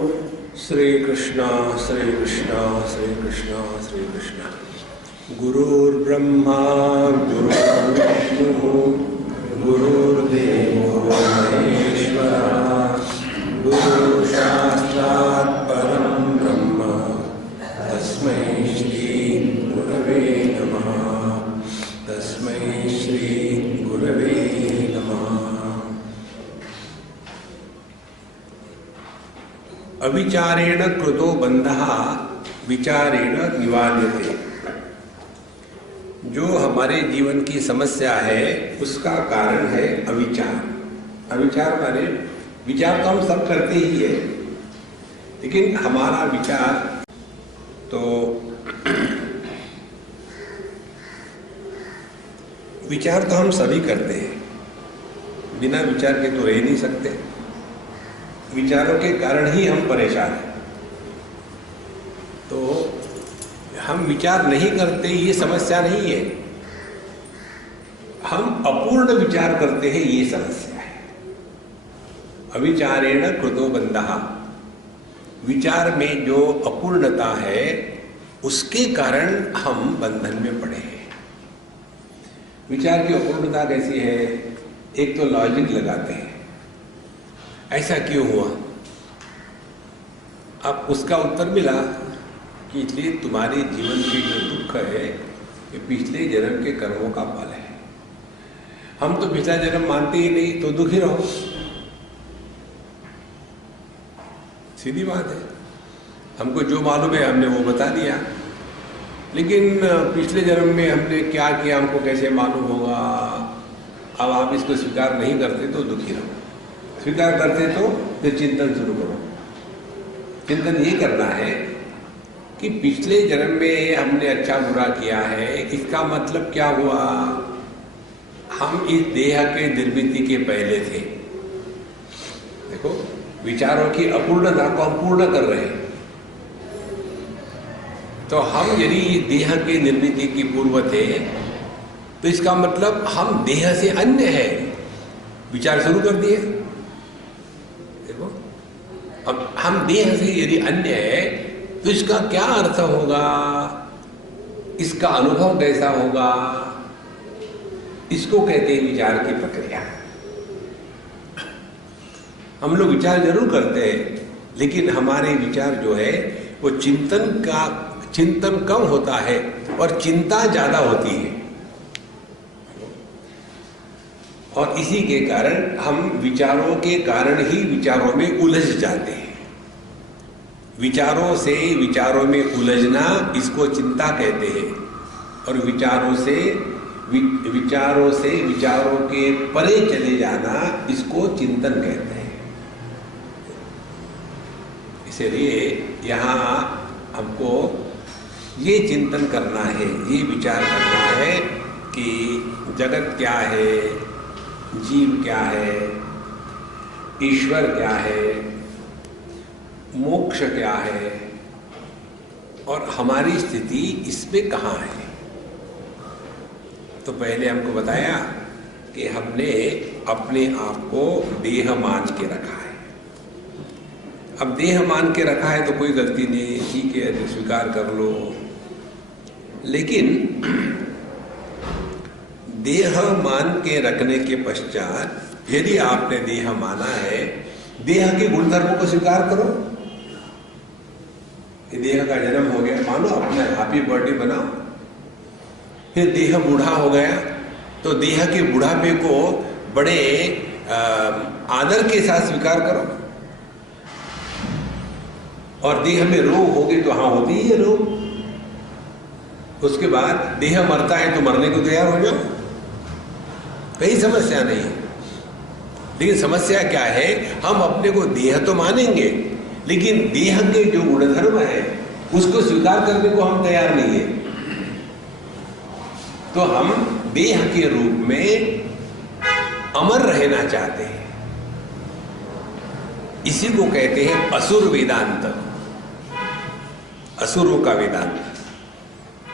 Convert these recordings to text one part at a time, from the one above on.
श्री कृष्ण श्री कृष्ण श्री कृष्ण श्री कृष्ण। गुरुर्ब्रह्मा गुरुर्विष्णु गुरुर्देवो महेश्वरः गुरु साक्षात् परं ब्रह्म तस्मै श्री गुरवे नमः तस्मै श्री गुरवे नमः। अविचारेण कृतो बंधः विचारेण निवार्यते। जो हमारे जीवन की समस्या है उसका कारण है अविचार। अविचार माने विचार तो हम सब करते ही है, लेकिन हमारा विचार तो विचार तो हम सभी करते हैं, बिना विचार के तो रह नहीं सकते। विचारों के कारण ही हम परेशान हैं। तो हम विचार नहीं करते ये समस्या नहीं है, हम अपूर्ण विचार करते हैं ये समस्या है। अविचारेण कृतो बंधः, विचार में जो अपूर्णता है उसके कारण हम बंधन में पड़े हैं। विचार की अपूर्णता कैसी है? एक तो लॉजिक लगाते हैं, ऐसा क्यों हुआ? अब उसका उत्तर मिला कि इसलिए तुम्हारे जीवन के जो दुख है ये पिछले जन्म के कर्मों का फल है। हम तो पिछला जन्म मानते ही नहीं, तो दुखी रहो, सीधी बात है। हमको जो मालूम है हमने वो बता दिया, लेकिन पिछले जन्म में हमने क्या किया हमको कैसे मालूम होगा? अब आप इसको स्वीकार नहीं करते तो दुखी रहो, स्वीकार करते तो फिर चिंतन शुरू करो। चिंतन ये करना है कि पिछले जन्म में हमने अच्छा बुरा किया है, इसका मतलब क्या हुआ? हम इस देह के निर्मिति के पहले थे। देखो, विचारों की अपूर्णता को हम पूर्ण कर रहे हैं। तो हम यदि देह के निर्मिति की पूर्व थे तो इसका मतलब हम देह से अन्य है। विचार शुरू कर दिए। देखो, अब हम देह से यदि अन्य है तो इसका क्या अर्थ होगा? इसका अनुभव कैसा होगा? इसको कहते हैं विचार की प्रक्रिया। हम लोग विचार जरूर करते हैं, लेकिन हमारे विचार जो है वो चिंतन कम होता है और चिंता ज्यादा होती है। और इसी के कारण हम विचारों के कारण ही विचारों में उलझ जाते हैं। विचारों से विचारों में उलझना इसको चिंता कहते हैं, और विचारों से विचारों के परे चले जाना इसको चिंतन कहते हैं। इसलिए यहाँ हमको ये चिंतन करना है, ये विचार करना है कि जगत क्या है, जीव क्या है, ईश्वर क्या है, मोक्ष क्या है, और हमारी स्थिति इसमें कहाँ है। तो पहले हमको बताया कि हमने अपने आप को देह मान के रखा है। अब देह मान के रखा है तो कोई गलती नहीं, ठीक है, तो स्वीकार कर लो। लेकिन देह मान के रखने के पश्चात यदि आपने देह माना है, देह के गुणधर्मों को स्वीकार करो। देह का जन्म हो गया, मानो अपना हैप्पी बर्थडे बनाओ। फिर देह बूढ़ा हो गया तो देह के बुढ़ापे को बड़े आदर के साथ स्वीकार करो। और देह में रोग होगी तो हाँ होती ही है रोग। उसके बाद देह मरता है तो मरने को तैयार हो जाओ, कहीं समस्या नहीं है। लेकिन समस्या क्या है? हम अपने को देह तो मानेंगे, लेकिन देह के जो गुणधर्म है उसको स्वीकार करने को हम तैयार नहीं है। तो हम देह के रूप में अमर रहना चाहते हैं। इसी को कहते हैं असुर वेदांत, असुरों का वेदांत।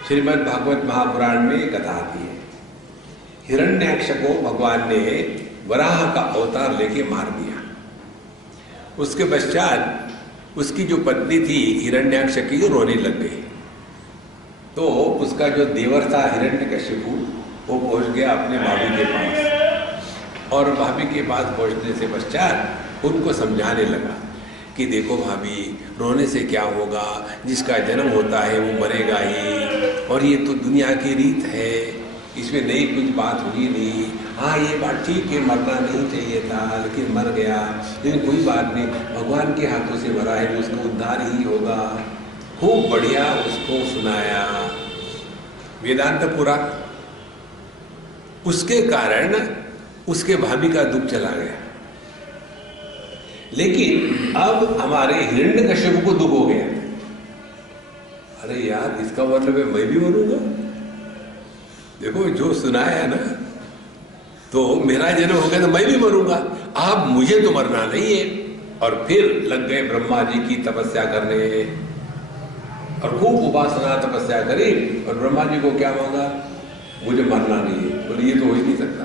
श्रीमद् भागवत महापुराण में कथा आती है, हिरण्याक्ष को भगवान ने वराह का अवतार लेके मार दिया। उसके पश्चात उसकी जो पत्नी थी हिरण्याक्ष की, रोने लग गई। तो उसका जो देवर था हिरण्यकशिपु, वो पहुंच गया अपने भाभी के पास, और भाभी के पास पहुंचने से पश्चात उनको समझाने लगा कि देखो भाभी, रोने से क्या होगा, जिसका जन्म होता है वो मरेगा ही, और ये तो दुनिया की रीत है, इसमें नई कुछ बात हुई नहीं। हाँ, ये बात ठीक है, मरना नहीं चाहिए था, लेकिन मर गया, लेकिन कोई बात नहीं, भगवान के हाथों से मरा है, उसका उद्धार ही होगा। खूब बढ़िया उसको सुनाया वेदांत पूरा। उसके कारण उसके भाभी का दुख चला गया। लेकिन अब हमारे हिरण्यकश्यप को दुख हो गया। अरे यार, इसका मतलब है मैं भी मरूंगा। देखो, जो सुनाया है ना, तो मेरा जन्म हो गया तो मैं भी मरूंगा, अब मुझे तो मरना नहीं है। और फिर लग गए ब्रह्मा जी की तपस्या करने, और खूब उपासना तपस्या करी, और ब्रह्मा जी को क्या मांगा, मुझे मरना नहीं है। बोले ये तो हो ही नहीं सकता,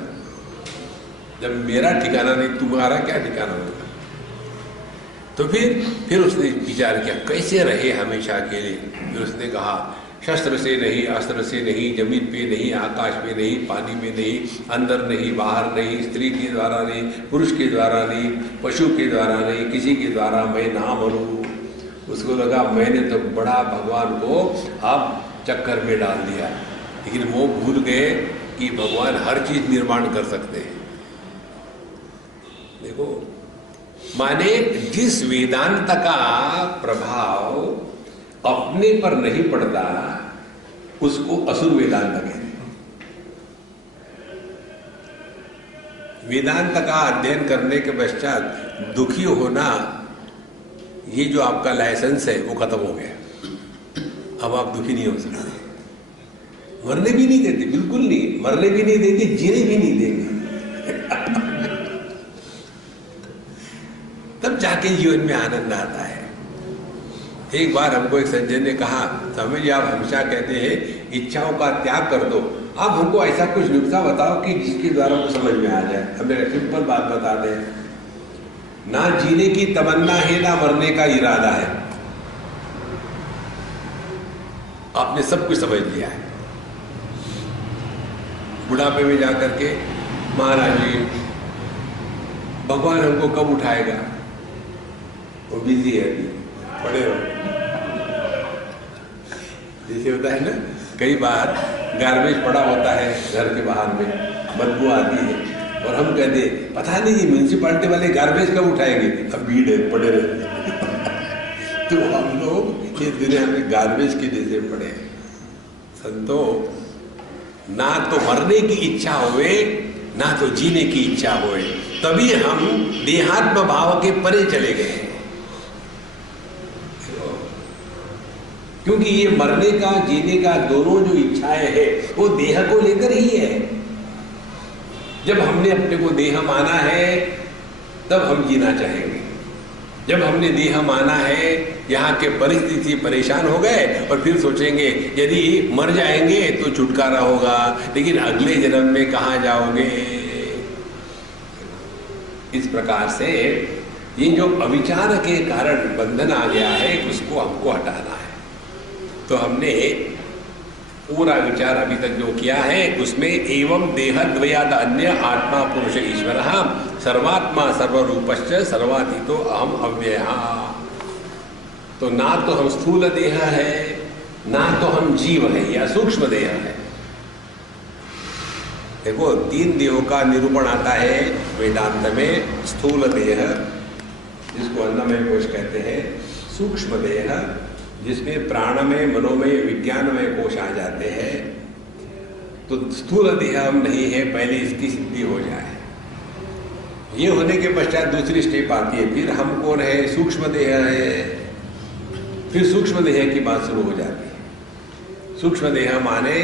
जब मेरा ठिकाना नहीं, तुम्हारा क्या ठिकाना होगा। तो फिर उसने विचार किया कैसे रहे हमेशा के लिए। फिर उसने कहा, शस्त्र से नहीं, अस्त्र से नहीं, जमीन पे नहीं, आकाश में नहीं, पानी में नहीं, अंदर नहीं, बाहर नहीं, स्त्री के द्वारा नहीं, पुरुष के द्वारा नहीं, पशु के द्वारा नहीं, किसी के द्वारा मैं ना मरूं। उसको लगा मैंने तो बड़ा भगवान को अब चक्कर में डाल दिया, लेकिन वो भूल गए कि भगवान हर चीज निर्माण कर सकते हैं। देखो, माने जिस वेदांत का प्रभाव अपने पर नहीं पड़ता उसको असुर वेदांत कहते हैं। वेदांत का अध्ययन करने के पश्चात दुखी होना, ये जो आपका लाइसेंस है वो खत्म हो गया। अब आप दुखी नहीं हो सकते। मरने भी नहीं देते, बिल्कुल नहीं, मरने भी नहीं देंगे, जीने भी नहीं देंगे। तब जाके जीवन में आनंद आता है। एक बार हमको एक सज्जन ने कहा, स्वामी जी आप हमेशा कहते हैं इच्छाओं का त्याग कर दो, आप हमको ऐसा कुछ नुस्खा बताओ कि जिसके द्वारा वो समझ में आ जाए। हमने सिंपल बात बता दें, ना जीने की तमन्ना है, ना मरने का इरादा है। आपने सब कुछ समझ लिया है। बुढ़ापे में जाकर के महाराज जी भगवान हमको कब उठाएगा, वो बिजी है अभी, पड़े रहो। जैसे होता है ना, कई बार गार्बेज पड़ा होता है घर के बाहर में, बदबू आती है, और हम कहते पता नहीं ये म्यूनसिपालिटी वाले गार्बेज कब उठाएंगे, अब भीड़ है, पड़े रहते। तो हम लोग ये दुनिया में गार्बेज के जैसे पड़े हैं। संतो, ना तो मरने की इच्छा होवे, ना तो जीने की इच्छा होवे, तभी हम देहात्म भाव के परे चले गए हैं। क्योंकि ये मरने का, जीने का, दोनों जो इच्छाएं है वो देह को लेकर ही है। जब हमने अपने को देह माना है तब हम जीना चाहेंगे। जब हमने देह माना है, यहाँ के परिस्थिति परेशान हो गए, और फिर सोचेंगे यदि मर जाएंगे तो छुटकारा होगा, लेकिन अगले जन्म में कहाँ जाओगे। इस प्रकार से ये जो अविचार के कारण बंधन आ गया है, उसको हमको हटाना है। तो हमने पूरा विचार अभी तक जो किया है उसमें एवं देह द्वयाद अन्य आत्मा पुरुष ईश्वर सर्वात्मा सर्वरूपश्च सर्वातीतो अहम अव्यय। तो ना तो हम स्थूल देह है, ना तो हम जीव है या सूक्ष्म देह है। देखो, 3 देहों का निरूपण आता है वेदांत में। स्थूल देह जिसको अन्नमय कोश कहते हैं, सूक्ष्म देह जिसमें प्राणमय, मनोमय, विज्ञानमय कोश आ जाते हैं। तो स्थूल देह हम नहीं है, पहले इसकी सिद्धि हो जाए। ये होने के पश्चात दूसरी स्टेप आती है, फिर हम कौन है, सूक्ष्म देह है। फिर सूक्ष्म देह की बात शुरू हो जाती है। सूक्ष्म देह माने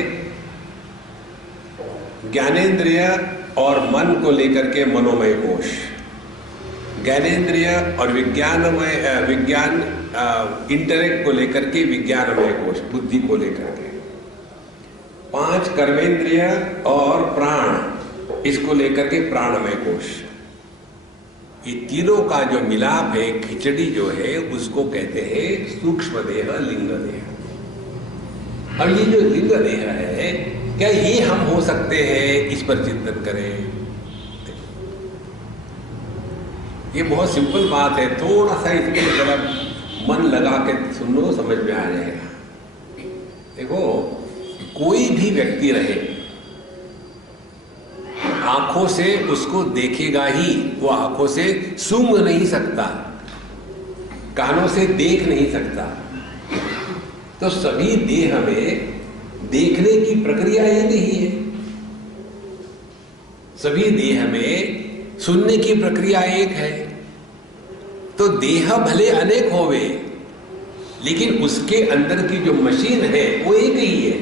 ज्ञानेंद्रिय और मन को लेकर के मनोमय कोश, ज्ञानेंद्रिय और विज्ञान इंटेलेक्ट को लेकर के विज्ञानमय कोश, बुद्धि को लेकर के 5 कर्मेंद्रिय और प्राण, इसको लेकर के प्राणमय कोश। ये तीनों का जो मिलाप है, खिचड़ी जो है, उसको कहते हैं सूक्ष्म देह, लिंग देह। अब ये जो लिंग देह है, क्या ये हम हो सकते हैं? इस पर चिंतन करें। ये बहुत सिंपल बात है, थोड़ा सा इसके तरफ मन लगा के सुन लो, समझ में आ जाएगा। देखो, कोई भी व्यक्ति रहे, आंखों से उसको देखेगा ही, वो आंखों से सूंघ नहीं सकता, कानों से देख नहीं सकता। तो सभी देह में देखने की प्रक्रिया ही नहीं है, सभी देह में सुनने की प्रक्रिया एक है। तो देह भले अनेक होवे, लेकिन उसके अंदर की जो मशीन है वो एक ही है।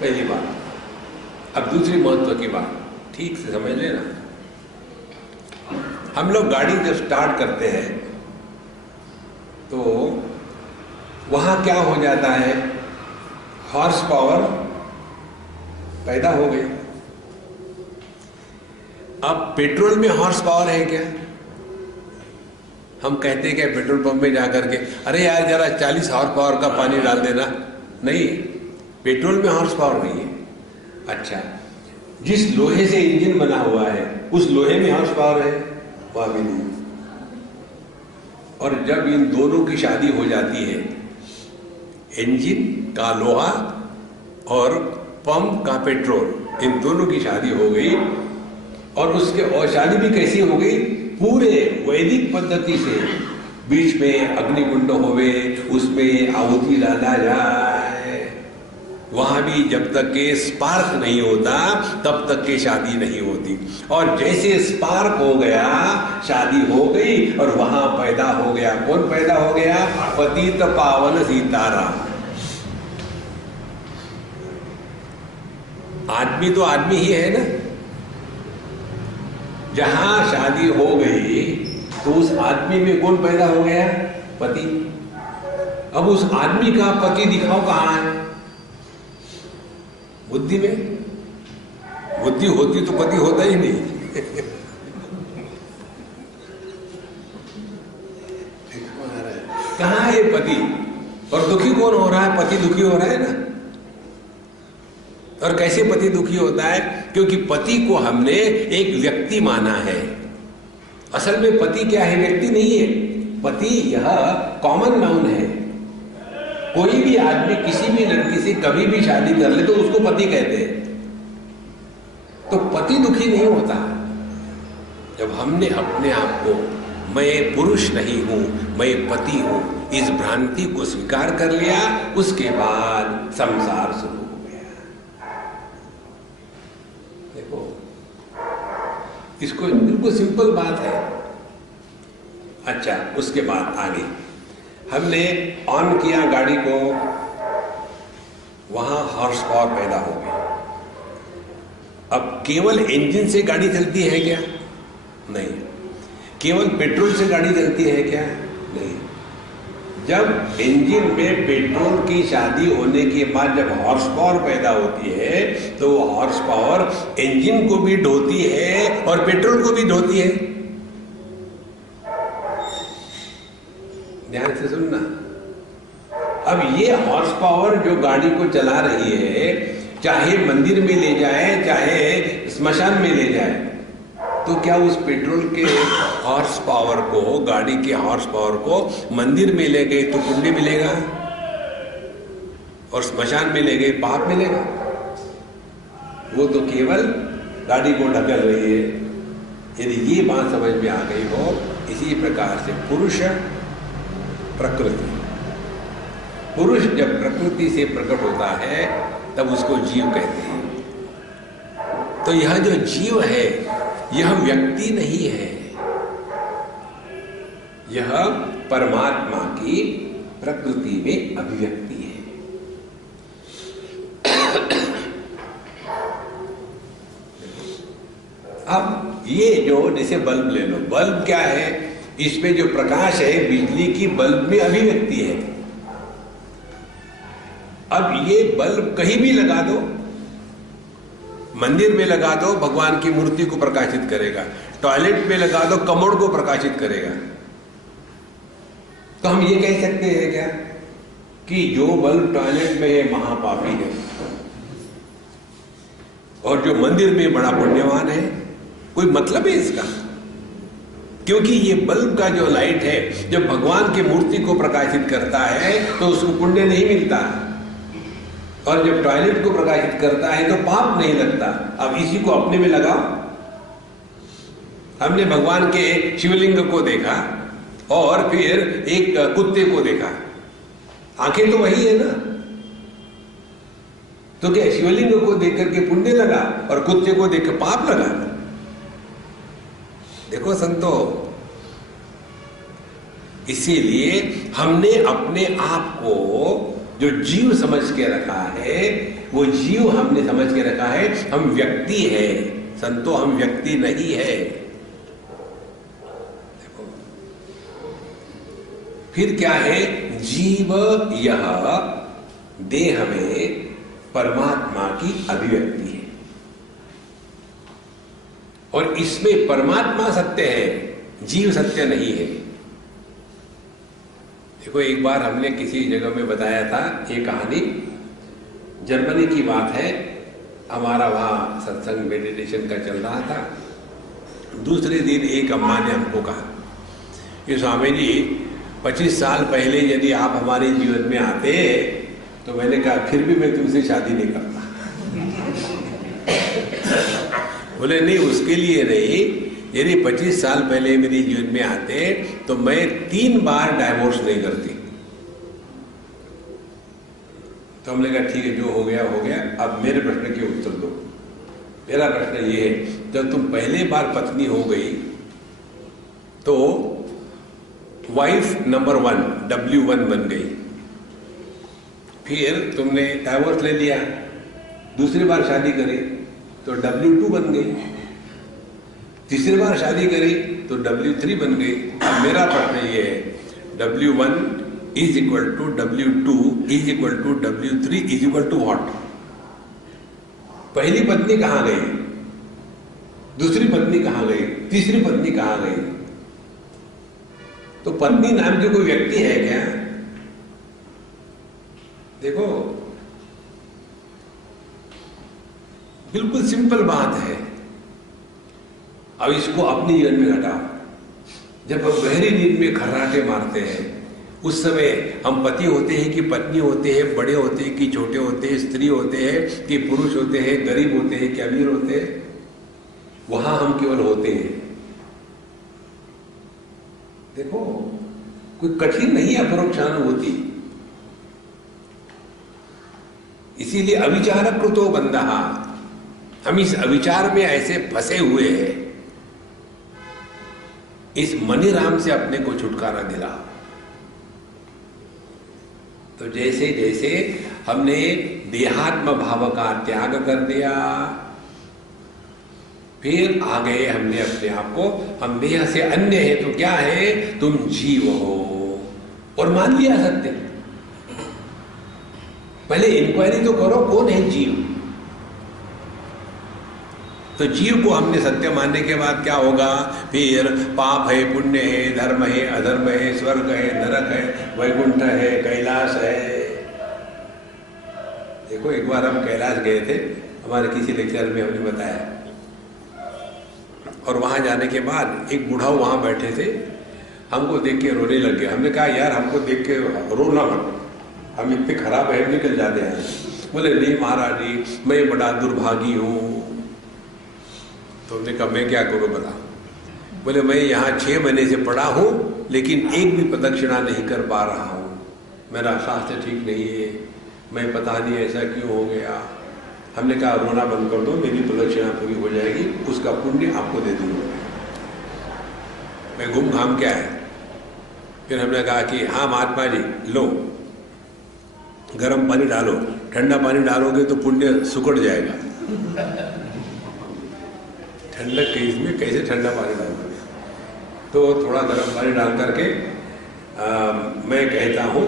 पहली बात। अब दूसरी महत्व की बात ठीक से समझ लेना। हम लोग गाड़ी जब स्टार्ट करते हैं तो वहां क्या हो जाता है? हॉर्स पावर पैदा हो गई। अब पेट्रोल में हॉर्स पावर है क्या? हम कहते हैं क्या पेट्रोल पंप में जाकर के, अरे यार जरा 40 हॉर्स पावर का पानी डाल देना। नहीं, पेट्रोल में हॉर्स पावर नहीं है। अच्छा, जिस लोहे से इंजन बना हुआ है उस लोहे में हॉर्स पावर है? वह भी नहीं। और जब इन दोनों की शादी हो जाती है, इंजन का लोहा और पंप का पेट्रोल, इन दोनों की शादी हो गई, और उसके और शादी भी कैसी हो गई? पूरे वैदिक पद्धति से। बीच में अग्निकुंड होवे, उसमें आहुति डाला जाए, वहां भी जब तक के स्पार्क नहीं होता तब तक के शादी नहीं होती। और जैसे स्पार्क हो गया, शादी हो गई, और वहां पैदा हो गया, कौन पैदा हो गया? पतित पावन सीताराम। आदमी तो आदमी ही है ना। जहां शादी हो गई तो उस आदमी में कौन पैदा हो गया? पति। अब उस आदमी का पति दिखाओ कहां है? बुद्धि में। बुद्धि होती तो पति होता ही नहीं। कहां है पति? और दुखी कौन हो रहा है? पति दुखी हो रहा है ना। और कैसे पति दुखी होता है? क्योंकि पति को हमने एक व्यक्ति माना है। असल में पति क्या है? व्यक्ति नहीं है। पति यह कॉमन नाउन है। कोई भी आदमी किसी भी लड़की से कभी भी शादी कर ले तो उसको पति कहते हैं। तो पति दुखी नहीं होता। जब हमने अपने आप को मैं पुरुष नहीं हूं, मैं पति हूं, इस भ्रांति को स्वीकार कर लिया, उसके बाद संसार शुरू हो गया। देखो, इसको बिल्कुल सिंपल बात है। अच्छा, उसके बाद आगे हमने ऑन किया गाड़ी को, वहां हॉर्स पावर पैदा हो गई। अब केवल इंजन से गाड़ी चलती है क्या? नहीं। केवल पेट्रोल से गाड़ी चलती है क्या? नहीं। जब इंजन में पेट्रोल की शादी होने के बाद जब हॉर्स पावर पैदा होती है तो वो हॉर्स पावर इंजन को भी ढोती है और पेट्रोल को भी ढोती है। ध्यान से सुनना। अब ये हॉर्स पावर जो गाड़ी को चला रही है, चाहे मंदिर में ले जाए चाहे स्मशान में ले जाए, तो क्या उस पेट्रोल के हॉर्स पावर को, गाड़ी के हॉर्स पावर को मंदिर में ले गए तो पुण्य मिलेगा, और स्मशान में ले गए पाप मिलेगा? वो तो केवल गाड़ी को ढकल रही है। यदि ये बात समझ में आ गई हो, इसी प्रकार से पुरुष प्रकृति, पुरुष जब प्रकृति से प्रकट होता है तब उसको जीव कहते हैं। तो यह जो जीव है यह व्यक्ति नहीं है, यह परमात्मा की प्रकृति में अभिव्यक्ति है। अब ये जो जैसे बल्ब ले लो, बल्ब क्या है? इसमें जो प्रकाश है बिजली की, बल्ब में अभिव्यक्ति है। अब ये बल्ब कहीं भी लगा दो, मंदिर में लगा दो भगवान की मूर्ति को प्रकाशित करेगा, टॉयलेट में लगा दो कमोड को प्रकाशित करेगा। तो हम ये कह सकते हैं क्या कि जो बल्ब टॉयलेट में है महापापी है और जो मंदिर में बड़ा पुण्यवान है? कोई मतलब है इसका? क्योंकि ये बल्ब का जो लाइट है जब भगवान की मूर्ति को प्रकाशित करता है तो उसको पुण्य नहीं मिलता, और जब टॉयलेट को प्रकाशित करता है तो पाप नहीं लगता। अब इसी को अपने में लगाओ। हमने भगवान के शिवलिंग को देखा और फिर एक कुत्ते को देखा, आंखें तो वही है ना, तो क्या शिवलिंग को देख करके पुण्य लगा और कुत्ते को देख कर पाप लगा? देखो संतो, इसीलिए हमने अपने आप को जो जीव समझ के रखा है, वो जीव हमने समझ के रखा है, हम व्यक्ति है। संतो, हम व्यक्ति नहीं है। देखो फिर क्या है? जीव यह देह में परमात्मा की अभिव्यक्ति है और इसमें परमात्मा सत्य है, जीव सत्य नहीं है। देखो एक बार हमने किसी जगह में बताया था ये कहानी, जर्मनी की बात है। हमारा वहाँ सत्संग मेडिटेशन का चल रहा था। दूसरे दिन एक अम्मा ने हमको कहा कि स्वामी जी 25 साल पहले यदि आप हमारे जीवन में आते, तो मैंने कहा फिर भी मैं तुमसे शादी नहीं करता। बोले नहीं, उसके लिए नहीं, यदि 25 साल पहले मेरे जीवन में आते तो मैं 3 बार डाइवोर्स नहीं करती। तो हमने कहा ठीक है, जो हो गया हो गया। अब मेरे प्रश्न के उत्तर दो। मेरा प्रश्न ये है, जब तुम पहले बार पत्नी हो गई तो वाइफ नंबर 1 W1 बन गई, फिर तुमने डाइवोर्स ले लिया, दूसरी बार शादी करी तो W2 बन गई, तीसरी बार शादी करी तो W3 बन गई। अब मेरा प्रश्न ये है, W1 is equal to W2 is equal to W3 is equal to what? पहली पत्नी कहां गई, दूसरी पत्नी कहां गई, तीसरी पत्नी कहां गई? तो पत्नी नाम की कोई व्यक्ति है क्या? देखो बिल्कुल सिंपल बात है। अब इसको अपने जीवन में घटाओ। जब हम गहरी नींद में खर्राटे मारते हैं, उस समय हम पति होते हैं कि पत्नी होते हैं, बड़े होते हैं कि छोटे होते हैं, स्त्री होते हैं कि पुरुष होते हैं, गरीब होते हैं कि अमीर होते हैं, वहां हम केवल होते हैं। देखो कोई कठिन नहीं है अपरोक्षानुभूति। इसीलिए अविचार कृतो बंधः, हम इस अविचार में ऐसे फंसे हुए हैं। इस मनीराम से अपने को छुटकारा दिला। तो जैसे जैसे हमने देहात्म भाव का त्याग कर दिया, फिर आ गए हमने अपने आप को, हम देह से अन्य है तो क्या है, तुम जीव हो, और मान लिया सत्य। पहले इंक्वायरी तो करो कौन है जीव। तो जीव को हमने सत्य मानने के बाद क्या होगा, फिर पाप है, पुण्य है, धर्म है, अधर्म है, स्वर्ग है, नरक है, वैकुंठ है, कैलाश है। देखो एक बार हम कैलाश गए थे, हमारे किसी लेक्चर में हमने बताया, और वहां जाने के बाद एक बूढ़ा वहां बैठे थे, हमको देख के रोने लग गए। हमने कहा यार हमको देख के रोना मत, हम इतने खराब है, निकल जाते हैं। बोले नहीं महाराज जी, मैं बड़ा दुर्भागी हूँ। तो हमने कहा मैं क्या करूँ बता? बोले मैं यहाँ 6 महीने से पड़ा हूँ, लेकिन एक भी प्रदक्षिणा नहीं कर पा रहा हूँ, मेरा स्वास्थ्य ठीक नहीं है, मैं पता नहीं ऐसा क्यों हो गया। हमने कहा रोना बंद कर दो, मेरी प्रदक्षिणा पूरी हो जाएगी, उसका पुण्य आपको दे दूंगा, मैं घूम घाम क्या है। फिर हमने कहा कि हाँ महात्मा जी, लो गर्म पानी डालो, ठंडा पानी डालोगे तो पुण्य सुकड़ जाएगा। ठंडक के इसमें कैसे ठंडा पानी डालोगे? तो थोड़ा गर्म पानी डाल करके मैं कहता हूँ,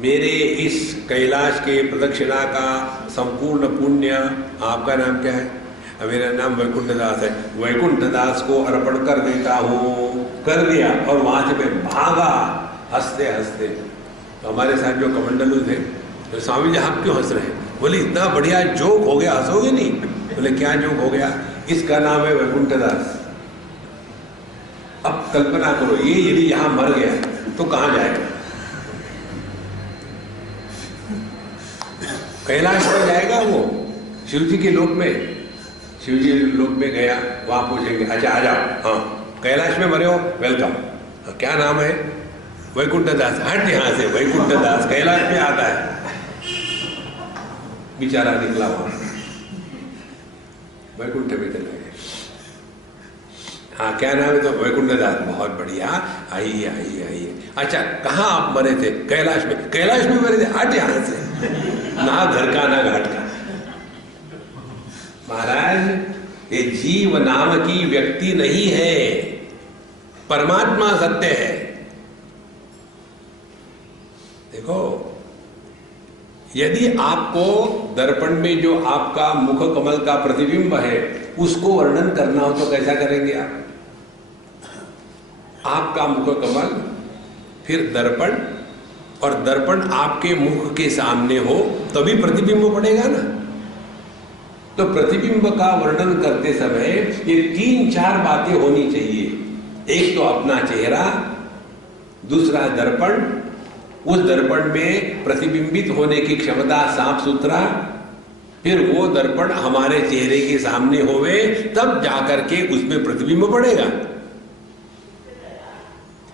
मेरे इस कैलाश के प्रदक्षिणा का संपूर्ण पुण्य, आपका नाम क्या है? मेरा नाम वैकुंठ दास है, वैकुंठ दास को अर्पण कर देता हूँ, कर दिया और वहां से मैं भागा हंसते हंसते। तो हमारे साथ जो कमंडलू थे, तो स्वामी जी आप क्यों हंस रहे हैं? बोले इतना बढ़िया जोक हो गया, हंसोगे नहीं? बोले क्या जोक हो गया? इसका नाम है वैकुंठ दास। अब कल्पना करो, ये यदि यहां मर गया तो कहां जाएगा? कैलाश में जाएगा वो, शिव जी के लोक में। शिव जी लोक में गया, वहां पूछेंगे अच्छा आ जाओ, हाँ कैलाश में मरे हो, वेलकम, क्या नाम है? वैकुंठ दास। हट यहां से, वैकुंठ दास कैलाश में आता है। बेचारा निकला वहां, वैकुंठ में चला गया। हाँ क्या नाम है? तो वैकुंठ दास। बहुत बढ़िया, आइए आइए आइए। अच्छा कहाँ आप मरे थे? कैलाश में। कैलाश में मरे थे? हट यहां से, ना घर का ना घाट का। महाराज ये जीव नाम की व्यक्ति नहीं है, परमात्मा सत्य है। देखो, यदि आपको दर्पण में जो आपका मुख कमल का प्रतिबिंब है उसको वर्णन करना हो तो कैसा करेंगे आप? आपका मुख कमल, फिर दर्पण, और दर्पण आपके मुख के सामने हो तभी प्रतिबिंब पड़ेगा ना। तो प्रतिबिंब का वर्णन करते समय ये 3-4 बातें होनी चाहिए। एक तो अपना चेहरा, दूसरा दर्पण, उस दर्पण में प्रतिबिंबित होने की क्षमता साफ सुथरा, फिर वो दर्पण हमारे चेहरे के सामने होवे तब जाकर के उसमें प्रतिबिंब पड़ेगा।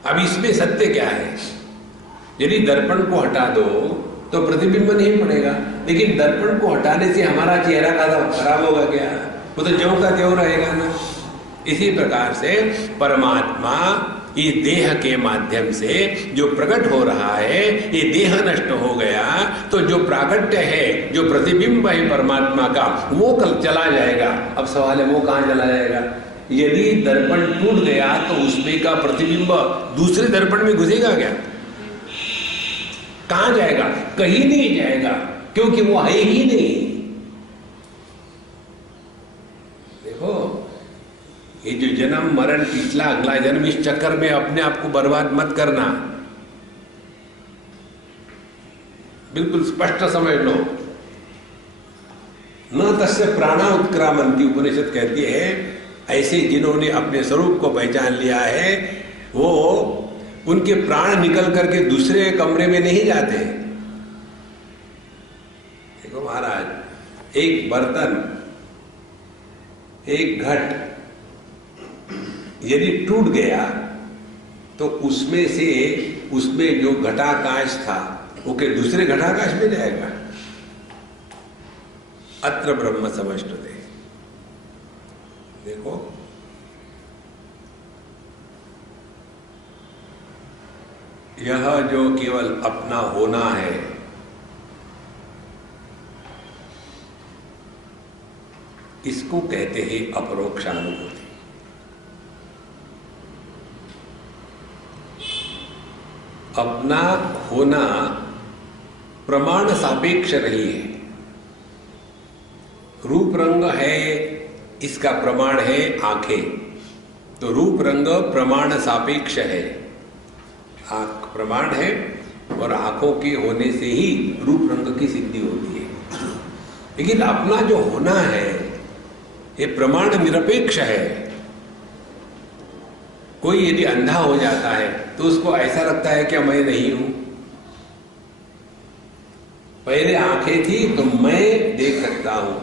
अब इसमें सत्य क्या है? यदि दर्पण को हटा दो तो प्रतिबिंब नहीं पड़ेगा, लेकिन दर्पण को हटाने से हमारा चेहरा खराब होगा क्या? वो तो ज्यों का त्यों रहेगा ना। इसी प्रकार से परमात्मा ये देह के माध्यम से जो प्रकट हो रहा है, ये देह नष्ट हो गया तो जो प्राकट्य है, जो प्रतिबिंब है परमात्मा का, वो कल चला जाएगा। अब सवाल है वो कहाँ चला जाएगा? यदि दर्पण टूट गया तो उसमें का प्रतिबिंब दूसरे दर्पण में घुसेगा क्या? कहां जाएगा? कहीं नहीं जाएगा, क्योंकि वो है ही नहीं। देखो, ये जो जन्म मरण, पिछला अगला जन्म, इस चक्कर में अपने आप को बर्बाद मत करना। बिल्कुल स्पष्ट समझ लो। न तस्य प्राणा उत्क्रामंति, उपनिषद कहती है ऐसे जिन्होंने अपने स्वरूप को पहचान लिया है वो, उनके प्राण निकल करके दूसरे कमरे में नहीं जाते। देखो महाराज, एक बर्तन, एक घट यदि टूट गया तो उसमें से, उसमें जो घटाकाश था वो के दूसरे घटाकाश में जाएगा। अत्र ब्रह्म समष्टते। देखो, यह जो केवल अपना होना है, इसको कहते हैं अपरोक्षानुभूति। अपना होना प्रमाण सापेक्ष नहीं है। रूप रंग है, इसका प्रमाण है आंखें, तो रूप रंग प्रमाण सापेक्ष है। आंख प्रमाण है और आंखों के होने से ही रूप रंग की सिद्धि होती है। लेकिन अपना जो होना है ये प्रमाण निरपेक्ष है। कोई यदि अंधा हो जाता है तो उसको ऐसा लगता है कि मैं नहीं हूं। पहले आंखें थी तो मैं देख सकता हूं,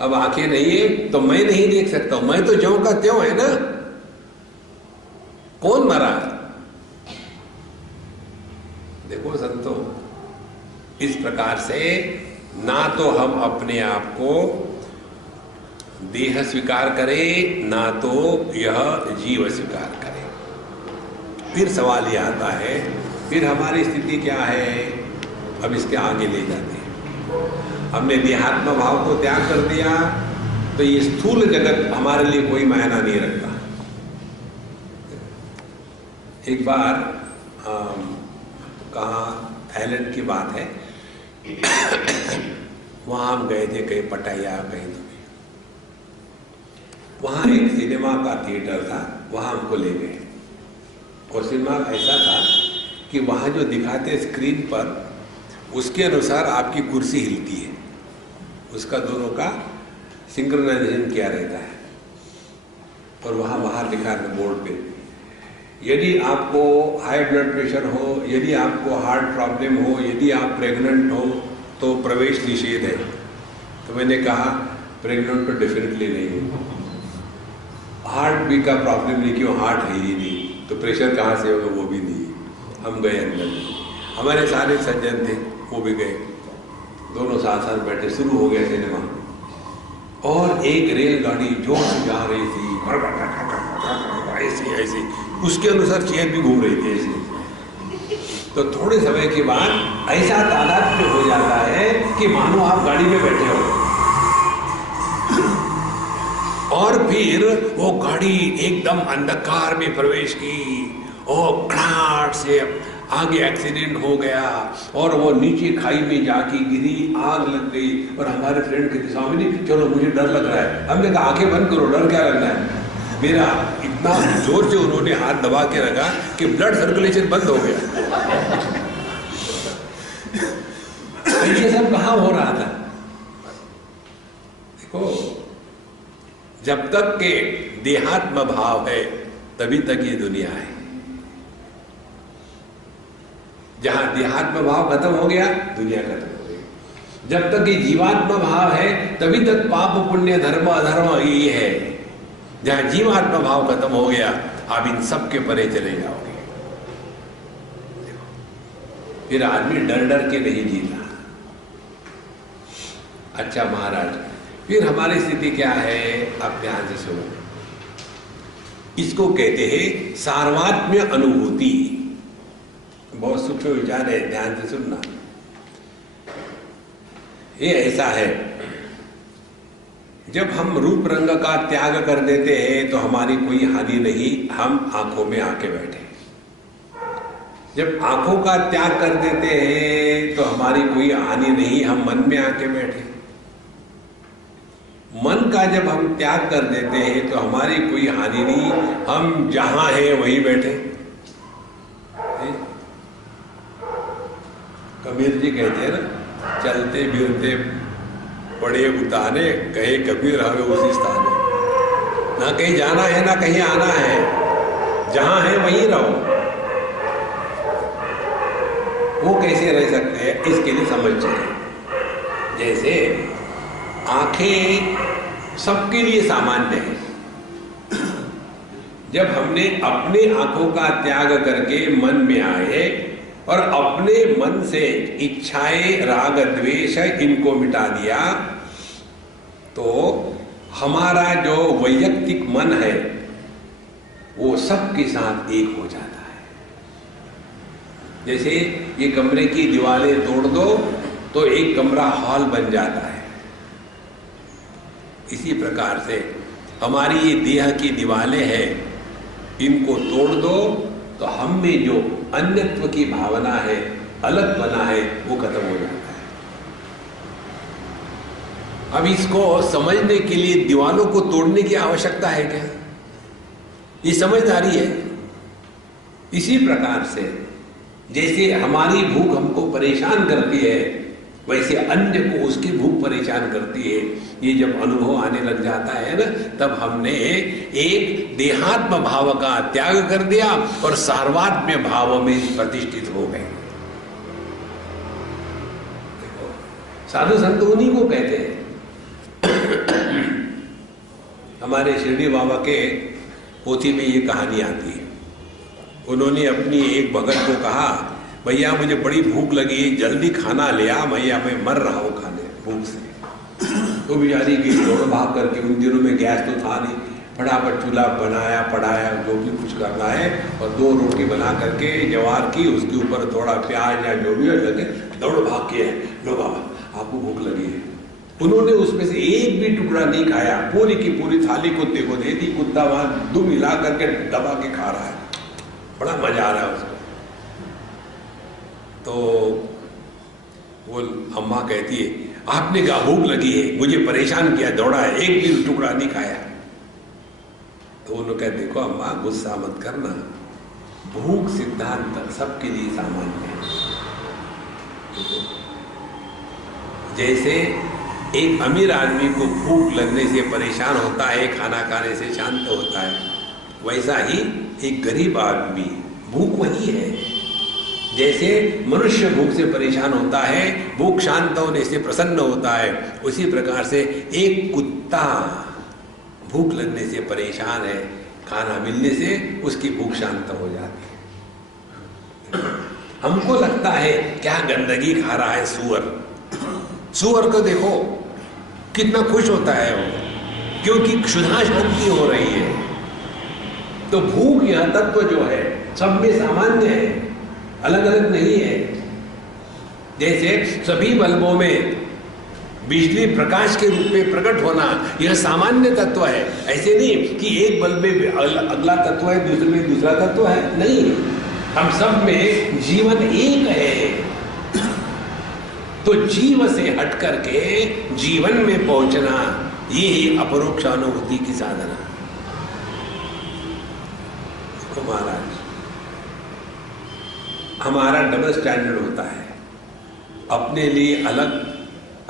अब आंखें नहीं है तो मैं नहीं देख सकता हूं। मैं तो ज्यों का त्यों है ना। कौन मरा? देखो संतो, इस प्रकार से ना तो हम अपने आप को देह स्वीकार करें, ना तो यह जीव स्वीकार करें। फिर सवाल यह आता है, फिर हमारी स्थिति क्या है? अब इसके आगे ले जाते हैं। हमने देहात्म भाव को त्याग कर दिया तो ये स्थूल जगत हमारे लिए कोई मायना नहीं रखता। एक बार कहाँ थाईलैंड की बात है, वहाँ हम गए थे कहीं पटाया कहीं तो, वहाँ एक सिनेमा का थिएटर था, वहाँ हमको ले गए। और सिनेमा ऐसा था कि वहाँ जो दिखाते स्क्रीन पर उसके अनुसार आपकी कुर्सी हिलती है, उसका दोनों का सिंक्रोनाइजेशन किया रहता है। और वहाँ बाहर लिखा है बोर्ड पे, यदि आपको हाई ब्लड प्रेशर हो, यदि आपको हार्ट प्रॉब्लम हो, यदि आप प्रेग्नेंट हो तो प्रवेश निषेध है। तो मैंने कहा प्रेग्नेंट तो डेफिनेटली नहीं हो, हार्ट भी का प्रॉब्लम नहीं, क्यों हार्ट है ही नहीं, तो प्रेशर कहाँ से होगा, वो भी नहीं। हम गए अंदर, हमारे सारे सज्जन थे, वो भी गए, दोनों साथ साथ बैठे। शुरू हो गया सिनेमा और एक रेलगाड़ी जोर से जा रही थी, ऐसी ऐसी, उसके अनुसार चेयर भी घूम रही थी ऐसी। तो थोड़े समय के बाद ऐसा तादाद हो जाता है कि मानो आप गाड़ी में बैठे हो, और फिर वो गाड़ी एकदम अंधकार में प्रवेश की और खड़ाट से आगे एक्सीडेंट हो गया और वो नीचे खाई में जाके गिरी, आग लग गई। और हमारे फ्रेंड कहते स्वामी जी चलो मुझे डर लग रहा है। हमने कहा आंखें बंद करो, डर क्या लग रहा है। मेरा इतना जोर से उन्होंने हाथ दबा के रखा कि ब्लड सर्कुलेशन बंद हो गया। ये सब कहाँ हो रहा था? देखो, जब तक के देहात्म भाव है तभी तक ये दुनिया है। जहां देहात्म भाव खत्म हो गया, दुनिया खत्म हो गई। जब तक ये जीवात्म भाव है तभी तक पाप पुण्य धर्म अधर्म ये है। जहां जीवात्म भाव खत्म हो गया, आप इन सब के परे चले जाओगे। फिर आदमी डर डर के नहीं जीता। अच्छा महाराज, फिर हमारी स्थिति क्या है, आप ध्यान से सुनो। इसको कहते हैं सार्वत्म्य अनुभूति। बहुत सूक्ष्म विचार है, ध्यान से सुनना। ये ऐसा है, जब हम रूप रंग का त्याग कर देते हैं तो हमारी कोई हानि नहीं, हम आंखों में आके बैठे। जब आंखों का त्याग कर देते हैं तो हमारी कोई हानि नहीं, हम मन में आके बैठे। मन का जब हम त्याग कर देते हैं तो हमारी कोई हानि नहीं, हम जहां हैं वहीं बैठे। कबीर जी कहते हैं ना, चलते फिरते पड़े उताने, कहे कबीर हमें उसी स्थान। ना कहीं जाना है ना कहीं आना है, जहां है वहीं रहो। वो कैसे रह सकते हैं, इसके लिए समझ चाहिए। जैसे आंखें सबके लिए सामान्य है। जब हमने अपने आंखों का त्याग करके मन में आए और अपने मन से इच्छाएं राग द्वेष इनको मिटा दिया, तो हमारा जो वैयक्तिक मन है वो सबके साथ एक हो जाता है। जैसे ये कमरे की दीवारें तोड़ दो तो एक कमरा हॉल बन जाता है। इसी प्रकार से हमारी ये देह की दीवारें हैं, इनको तोड़ दो तो हम में जो अन्यत्व की भावना है, अलग बना है, वो खत्म हो जाता है। अब इसको समझने के लिए दीवारों को तोड़ने की आवश्यकता है क्या? ये समझदारी है। इसी प्रकार से जैसे हमारी भूख हमको परेशान करती है, वैसे अन्य को उसकी भूख परेशान करती है। ये जब अनुभव आने लग जाता है ना, तब हमने एक देहात्म भाव का त्याग कर दिया और सार्वत्म्य भाव में प्रतिष्ठित हो गए। देखो, साधु संत उन्हीं को कहते हैं। हमारे शिरडी बाबा के पोथी में ये कहानी आती है। उन्होंने अपनी एक भगत को कहा, भैया मुझे बड़ी भूख लगी, जल्दी खाना ले आ, भैया मैं मर रहा हूँ खाने भूख से। तो बेचारी गई दौड़ भाग करके, उन दिनों में गैस तो था नहीं, फटाफट चूल्हा बनाया, पढ़ाया, जो भी कुछ करना है, और 2 रोटी बना करके जवार की, उसके ऊपर थोड़ा प्याज या जो भी लगे, दौड़ भाग के है, लो बाबा आपको भूख लगी है। उन्होंने उसमें से एक भी टुकड़ा नहीं खाया, पूरी की पूरी थाली कुत्ते को दे दी। कुत्ता वहां दुम हिला करके दबा के खा रहा है, बड़ा मजा आ रहा है उसको। तो वो अम्मा कहती है, आपने कहा भूख लगी है, मुझे परेशान किया, दौड़ा है, एक भी टुकड़ा नहीं खाया। तो उन्होंने कहा देखो अम्मा गुस्सा मत करना, भूख सिद्धांत सबके लिए सामान्य है। जैसे एक अमीर आदमी को भूख लगने से परेशान होता है, खाना खाने से शांत होता है, वैसा ही एक गरीब आदमी भूख वही है। जैसे मनुष्य भूख से परेशान होता है, भूख शांत होने से प्रसन्न होता है, उसी प्रकार से एक कुत्ता भूख लगने से परेशान है, खाना मिलने से उसकी भूख शांत हो जाती है। हमको लगता है क्या गंदगी खा रहा है सुअर, सुअर को देखो कितना खुश होता है वो, क्योंकि क्षुधा शांति हो रही है। तो भूख यह तत्व जो है सब में सामान्य है, अलग अलग नहीं है। जैसे सभी बल्बों में बिजली प्रकाश के रूप में प्रकट होना यह सामान्य तत्व है। ऐसे नहीं कि एक बल्ब में अगला तत्व है, दूसरे में दूसरा तत्व है, नहीं, हम सब में जीवन एक है। तो जीव से हट करके जीवन में पहुंचना, ये ही अपरोक्ष अनुभूति की साधना। तो महाराज हमारा डबल स्टैंडर्ड होता है, अपने लिए अलग,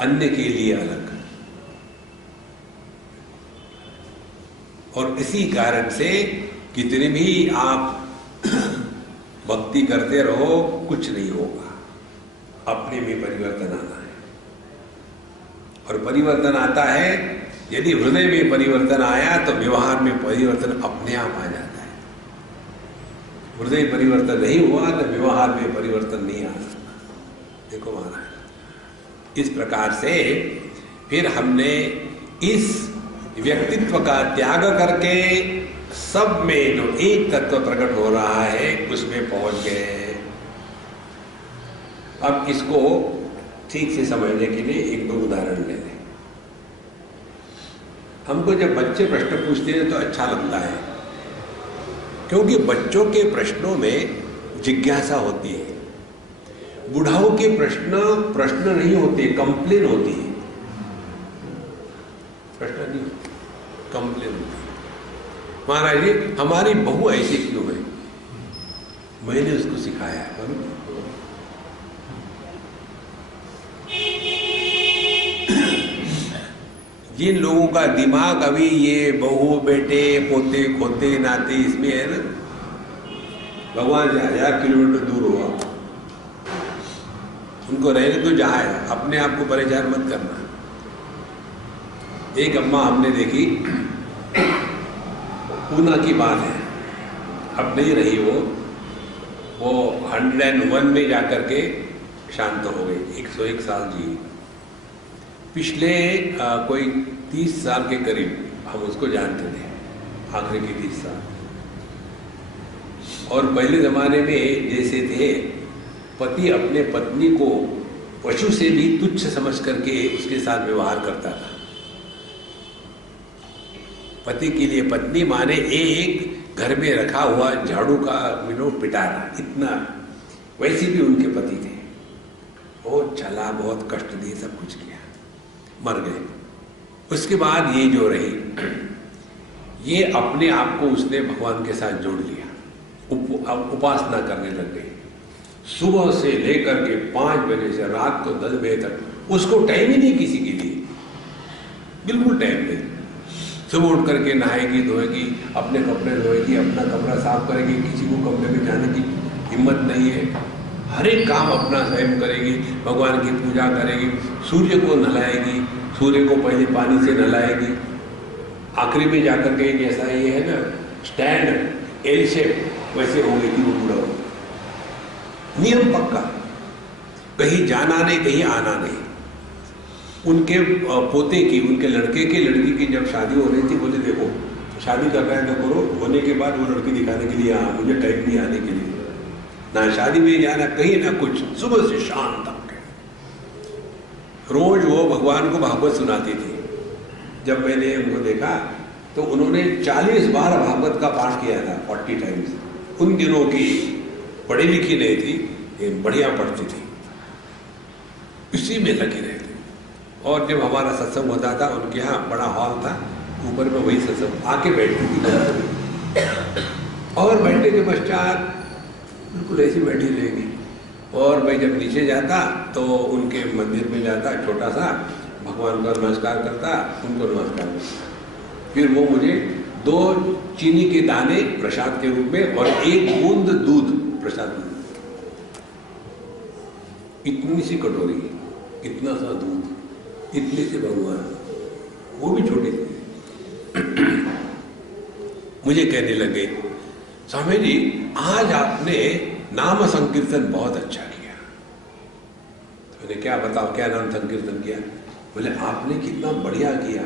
अन्य के लिए अलग। और इसी कारण से कितने भी आप भक्ति करते रहो कुछ नहीं होगा, अपने में परिवर्तन आना है। और परिवर्तन आता है, यदि हृदय में परिवर्तन आया तो व्यवहार में परिवर्तन अपने आप आ जाता है। हृदय परिवर्तन नहीं हुआ तो व्यवहार में परिवर्तन नहीं आ सकता। देखो महाराज, इस प्रकार से फिर हमने इस व्यक्तित्व का त्याग करके सब में जो एक तत्व प्रकट हो रहा है उसमें पहुंच गए। अब इसको ठीक से समझने के लिए एक दो उदाहरण ले लें। हमको जब बच्चे प्रश्न पूछते हैं तो अच्छा लगता है, क्योंकि बच्चों के प्रश्नों में जिज्ञासा होती है। बुढ़ाओं के प्रश्न नहीं होते, कंप्लेन होती है। प्रश्न नहीं होते, कंप्लेन होती है। महाराज जी हमारी बहू ऐसी क्यों है, मैंने उसको सिखाया है। जिन लोगों का दिमाग अभी ये बहू बेटे पोते खोते नाते इसमें है ना, भगवान से 1000 किलोमीटर दूर हुआ, उनको रहने तो जहाँ है, अपने आप को परेशान मत करना। एक अम्मा हमने देखी, पूना की बात है, अब नहीं रही वो 101 में जाकर के शांत हो गई, 101 साल जी। पिछले कोई 30 साल के करीब हम उसको जानते थे, आखिरी के 30 साल। और पहले ज़माने में जैसे थे, पति अपने पत्नी को पशु से भी तुच्छ समझ करके उसके साथ व्यवहार करता था। पति के लिए पत्नी माने एक घर में रखा हुआ झाड़ू का पिटारा, इतना। वैसे भी उनके पति थे, बहुत चला, बहुत कष्ट दिए, सब कुछ किया, मर गए। उसके बाद ये जो रही, ये अपने आप को उसने भगवान के साथ जोड़ लिया, उपासना करने लग गई। सुबह से लेकर के 5 बजे से रात को 10 बजे तक उसको टाइम ही नहीं किसी के लिए, बिल्कुल टाइम नहीं। सुबह उठ करके नहाएगी धोएगी, अपने कपड़े धोएगी, अपना कमरा साफ करेगी, किसी को कमरे में जाने की हिम्मत नहीं है। हर एक काम अपना स्वयं करेगी, भगवान की पूजा करेगी, सूर्य को नहलाएगी, सूर्य को पहले पानी से नहलाएगी, आखिरी में जाकर के जैसा ये है ना स्टैंड एल शेप, वैसे हो गई थी वो बूढ़ा। नियम पक्का, कहीं जाना नहीं, कहीं आना नहीं। उनके पोते की, उनके लड़के की, लड़की की जब शादी हो रही थी, बोले देखो शादी कर रहे हैं तो करो, होने के बाद वो लड़की दिखाने के लिए मुझे टाइम नहीं आने के लिए, ना शादी में जाना कहीं ना कुछ, सुबह से शाम तक। रोज वो भगवान को भागवत सुनाती थी। जब मैंने उनको देखा तो उन्होंने 40 बार भागवत का पाठ किया था, 40 टाइम्स। उन दिनों की पढ़ी लिखी नहीं थी, बढ़िया पढ़ती थी, इसी में लगी रहती। और जब हमारा सत्संग होता था, उनके यहाँ बड़ा हॉल था, ऊपर में वही सब आके बैठती थी और बैठने के पश्चात बिल्कुल ऐसी बैठी रहेगी। और मैं जब नीचे जाता तो उनके मंदिर में जाता, छोटा सा, भगवान का नमस्कार करता, उनको नमस्कार करता। फिर वो मुझे 2 चीनी के दाने प्रसाद के रूप में और 1 बूंद दूध प्रसाद में, इतनी सी कटोरी, इतना सा दूध, इतने से भगवान, वो भी छोटे थे। मुझे कहने लगे, स्वामी जी आज आपने नाम संकीर्तन बहुत अच्छा किया। मैंने क्या बताओ, क्या नाम संकीर्तन किया? बोले आपने कितना बढ़िया किया,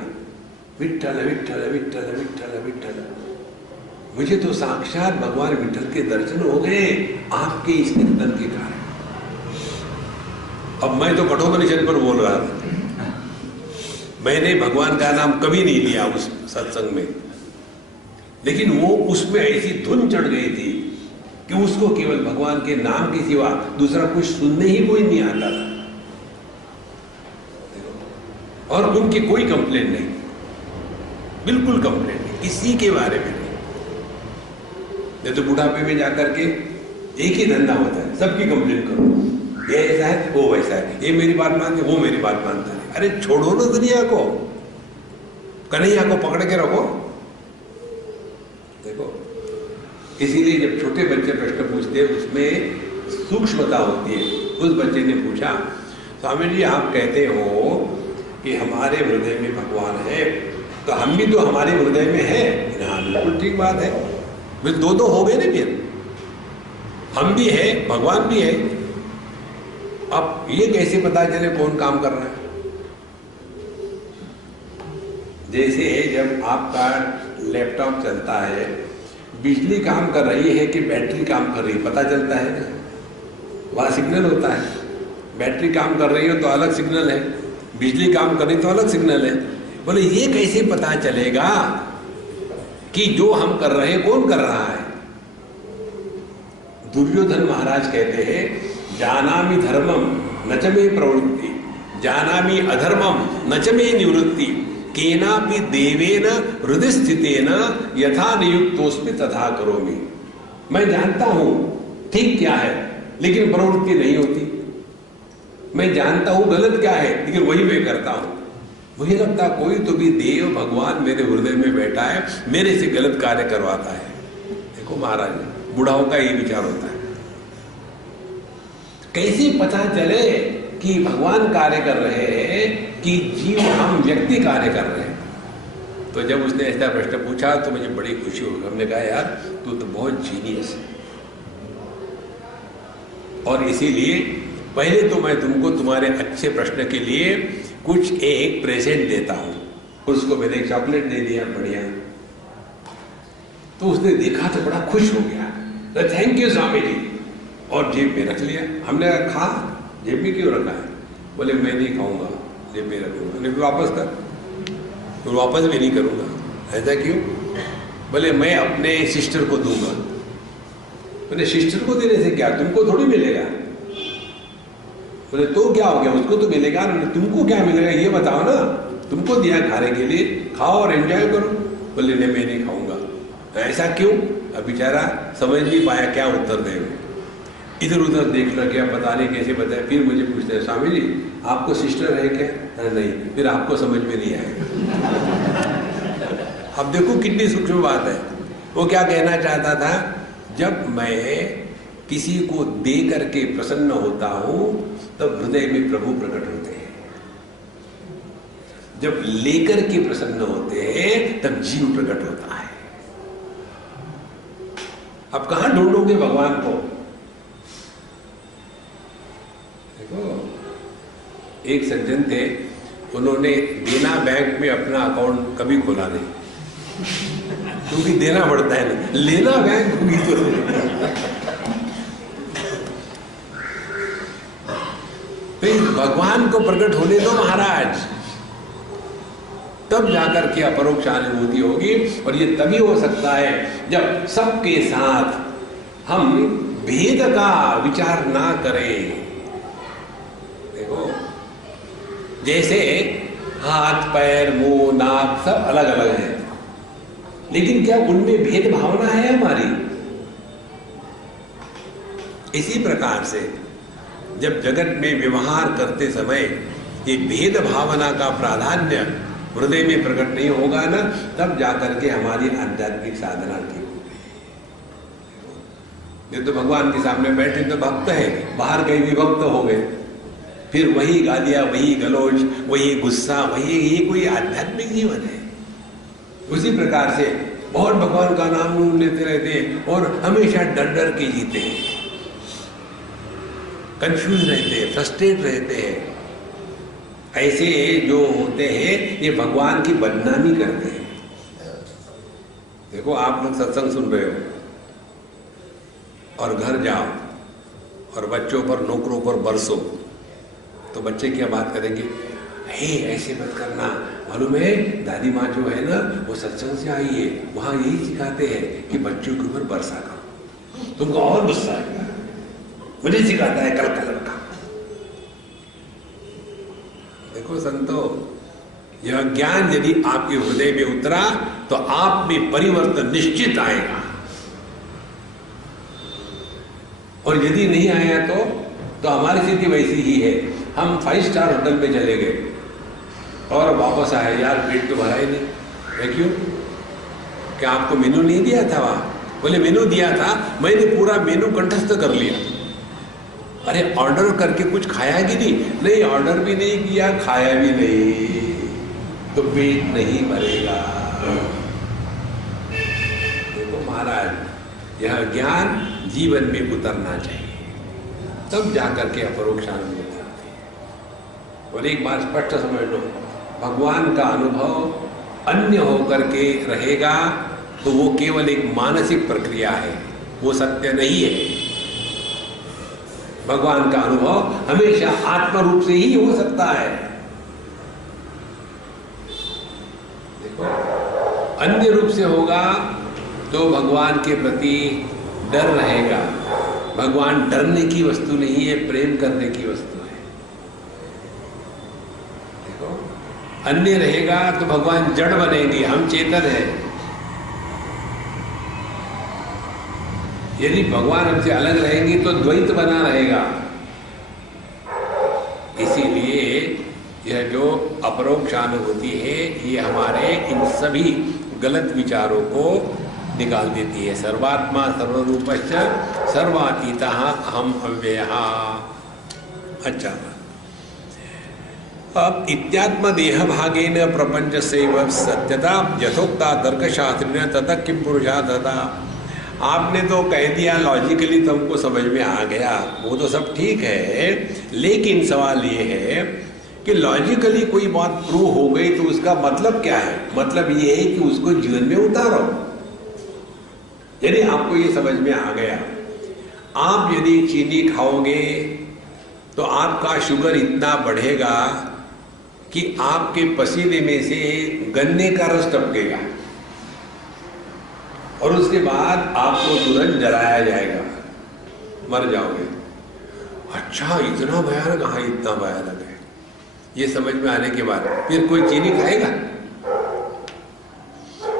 विठ्ठल विठ्ठल विठ्ठल विठ्ठल विठ्ठल। मुझे तो साक्षात भगवान विठ्ठल के दर्शन हो गए आपके इस कीर्तन के कारण। अब मैं तो कठोपनिषद पर बोल रहा था, मैंने भगवान का नाम कभी नहीं लिया उस सत्संग में, लेकिन वो उसमें ऐसी धुन चढ़ गई थी कि उसको केवल भगवान के नाम के सिवा दूसरा कुछ सुनने ही कोई नहीं आता था। और उनकी कोई कंप्लेंट नहीं, बिल्कुल कंप्लेंट नहीं, किसी के बारे में नहीं। तो बुढ़ापे में जाकर के एक ही धंधा होता है, सबकी कंप्लेंट करो, ये ऐसा है, वो वैसा है, ये मेरी बात मानते, वो मेरी बात मानता है। अरे छोड़ो ना दुनिया को, कन्हैया को पकड़ के रखो। देखो, इसीलिए जब छोटे बच्चे प्रश्न पूछते हैं उसमें सूक्ष्मता होती है। उस बच्चे ने पूछा, स्वामी जी आप कहते हो कि हमारे हृदय में भगवान है, तो हम भी तो हमारे हृदय में है। हाँ बिल्कुल ठीक बात है, फिर 2 हो गए ना, फिर हम भी है, भगवान भी है। अब ये कैसे पता चले कौन काम कर रहा है? जैसे जब आपका लैपटॉप चलता है, बिजली काम कर रही है कि बैटरी काम कर रही है, पता चलता है ना, वहां सिग्नल होता है। बैटरी काम कर रही हो तो अलग सिग्नल है, बिजली काम कर रही तो अलग सिग्नल है। बोले ये कैसे पता चलेगा कि जो हम कर रहे हैं कौन कर रहा है? दुर्योधन महाराज कहते हैं, जानामि धर्मम न च मे प्रवृत्ति, जानामि अधर्मम न च मे निवृत्ति, केनापि देवेन हृदय स्थितेन यथा नियुक्तोस्मि तथा करोमि। मैं जानता हूं ठीक क्या है, लेकिन प्रवृत्ति नहीं होती। मैं जानता हूं गलत क्या है, लेकिन वही मैं करता हूं। मुझे लगता कोई तो भी देव भगवान मेरे हृदय में बैठा है, मेरे से गलत कार्य करवाता है। देखो महाराज, बुढ़ाओं का ये विचार होता है। कैसे पता चले कि भगवान कार्य कर रहे हैं कि जीव, हम व्यक्ति कार्य कर रहे हैं? तो जब उसने ऐसा प्रश्न पूछा तो मुझे बड़ी खुशी हुई। हमने कहा यार तू तो बहुत जीनियस है, और इसीलिए पहले तो मैं तुमको तुम्हारे अच्छे प्रश्न के लिए कुछ एक प्रेजेंट देता हूं। उसको मैंने एक चॉकलेट दे दिया, बढ़िया। तो उसने देखा तो बड़ा खुश हो गया, तो थैंक यू स्वामी जी, और जेब में रख लिया। हमने कहा जेब में क्यों रखा है? बोले मैं नहीं खाऊंगा, जेब में रखूंगा। फिर वापस कर, तो वापस भी नहीं करूंगा। ऐसा क्यों? बोले मैं अपने सिस्टर को दूंगा। बोले सिस्टर को देने से क्या, तुमको थोड़ी मिलेगा। बोले तो क्या हो गया, उसको तो मिलेगा, तुमको क्या मिलेगा ये बताओ ना। तुमको दिया खाने के लिए, खाओ और एंजॉय करो। बोले नहीं मैं नहीं खाऊंगा। ऐसा क्यों? अब बेचारा समझ नहीं पाया क्या उत्तर दे। इधर उधर देख लग गया, पता नहीं कैसे बताया। फिर मुझे पूछते हैं, स्वामी जी आपको सिस्टर है क्या? नहीं। फिर आपको समझ में नहीं आएगा। अब देखो कितनी सूक्ष्म बात है। वो क्या कहना चाहता था, जब मैं किसी को दे करके प्रसन्न होता हूं तब हृदय में प्रभु प्रकट होते हैं, जब लेकर के प्रसन्न होते हैं तब जीव प्रकट होता है। अब कहां ढूंढोगे भगवान को? देखो, एक सज्जन थे, उन्होंने देना बैंक में अपना अकाउंट कभी खोला नहीं, क्योंकि देना पड़ता है ना, लेना बैंक होगी तो भगवान को प्रकट होने दो महाराज, तब जाकर के अपरोक्ष अनुभूति होगी। और ये तभी हो सकता है जब सबके साथ हम भेद का विचार ना करें। देखो, जैसे हाथ पैर मुंह नाक सब अलग अलग है, लेकिन क्या उनमें भेद भावना है हमारी? इसी प्रकार से जब जगत में व्यवहार करते समय ये भेद भावना का प्राधान्य हृदय में प्रकट नहीं होगा ना, तब जाकर के हमारी आध्यात्मिक साधना ठीक होगी। ये तो भगवान के सामने बैठे तो भक्त है, बाहर गए विभक्त हो गए, फिर वही गालियां, वही गलोच, वही गुस्सा, वही, ये कोई आध्यात्मिक जीवन है? उसी प्रकार से बहुत भगवान का नाम लेते रहते हैं और हमेशा डर डर के जीते हैं, कंफ्यूज रहते हैं, फ्रस्ट्रेट रहते हैं। ऐसे जो होते हैं ये भगवान की बदनामी करते हैं। देखो आप लोग सत्संग सुन रहे हो और घर जाओ और बच्चों पर, नौकरों पर बरसो, तो बच्चे क्या बात करेंगे? हे ऐसे मत करना, मालूम है दादी माँ जो है ना वो सत्संग से आई है, वहां यही सिखाते हैं कि बच्चों के ऊपर बरसा करो। तुमको और गुस्सा आएगा, मुझे सिखाता है कल कलर का। देखो संतो, यह ज्ञान यदि आपके हृदय में उतरा तो आप में परिवर्तन निश्चित आएगा, और यदि नहीं आया तो हमारी स्थिति वैसी ही है। हम 5 स्टार होटल में चले गए और वापस आए, यार पेट तो भरा ही नहीं है। क्यों? क्या आपको मेनू नहीं दिया था वहां? बोले मेनू दिया था, मैंने पूरा मेनू कंठस्थ कर लिया। अरे ऑर्डर करके कुछ खाया कि नहीं, ऑर्डर भी नहीं किया, खाया भी नहीं, तो पेट नहीं भरेगा। देखो महाराज, यह ज्ञान जीवन में उतरना चाहिए, तब जाकर के अपरोक्ष आनंद आती है। और एक बार स्पष्ट समझ लो, भगवान का अनुभव अन्य होकर के रहेगा तो वो केवल एक मानसिक प्रक्रिया है, वो सत्य नहीं है। भगवान का अनुभव हमेशा आत्म रूप से ही हो सकता है। देखो, अन्य रूप से होगा तो भगवान के प्रति डर रहेगा। भगवान डरने की वस्तु नहीं है, प्रेम करने की वस्तु है। देखो, अन्य रहेगा तो भगवान जड़ बनेंगे, हम चेतन हैं। यदि भगवान हमसे अलग रहेंगे तो द्वैत बना रहेगा। इसीलिए यह जो अपरोक्ष अनुभूति है, ये हमारे इन सभी गलत विचारों को निकाल देती है। सर्वात्मा सर्वरूपश्च सर्वातीतः अहम अव्ययः। अच्छा, अब इत्यात्म देह भागेन प्रपंच सेव सत्यता यथोक्ता तर्कशास्त्रेण ततः किम पुरुषा तथा। आपने तो कह दिया लॉजिकली, तो हमको समझ में आ गया, वो तो सब ठीक है, लेकिन सवाल ये है कि लॉजिकली कोई बात प्रूव हो गई तो उसका मतलब क्या है? मतलब ये है कि उसको जीवन में उतारो। यदि आपको ये समझ में आ गया, आप यदि चीनी खाओगे तो आपका शुगर इतना बढ़ेगा कि आपके पसीने में से गन्ने का रस टपकेगा और उसके बाद आपको तुरंत जलाया जाएगा, मर जाओगे। अच्छा, इतना भयानक? हाँ, इतना भयानक है। ये समझ में आने के बाद फिर कोई चीनी खाएगा?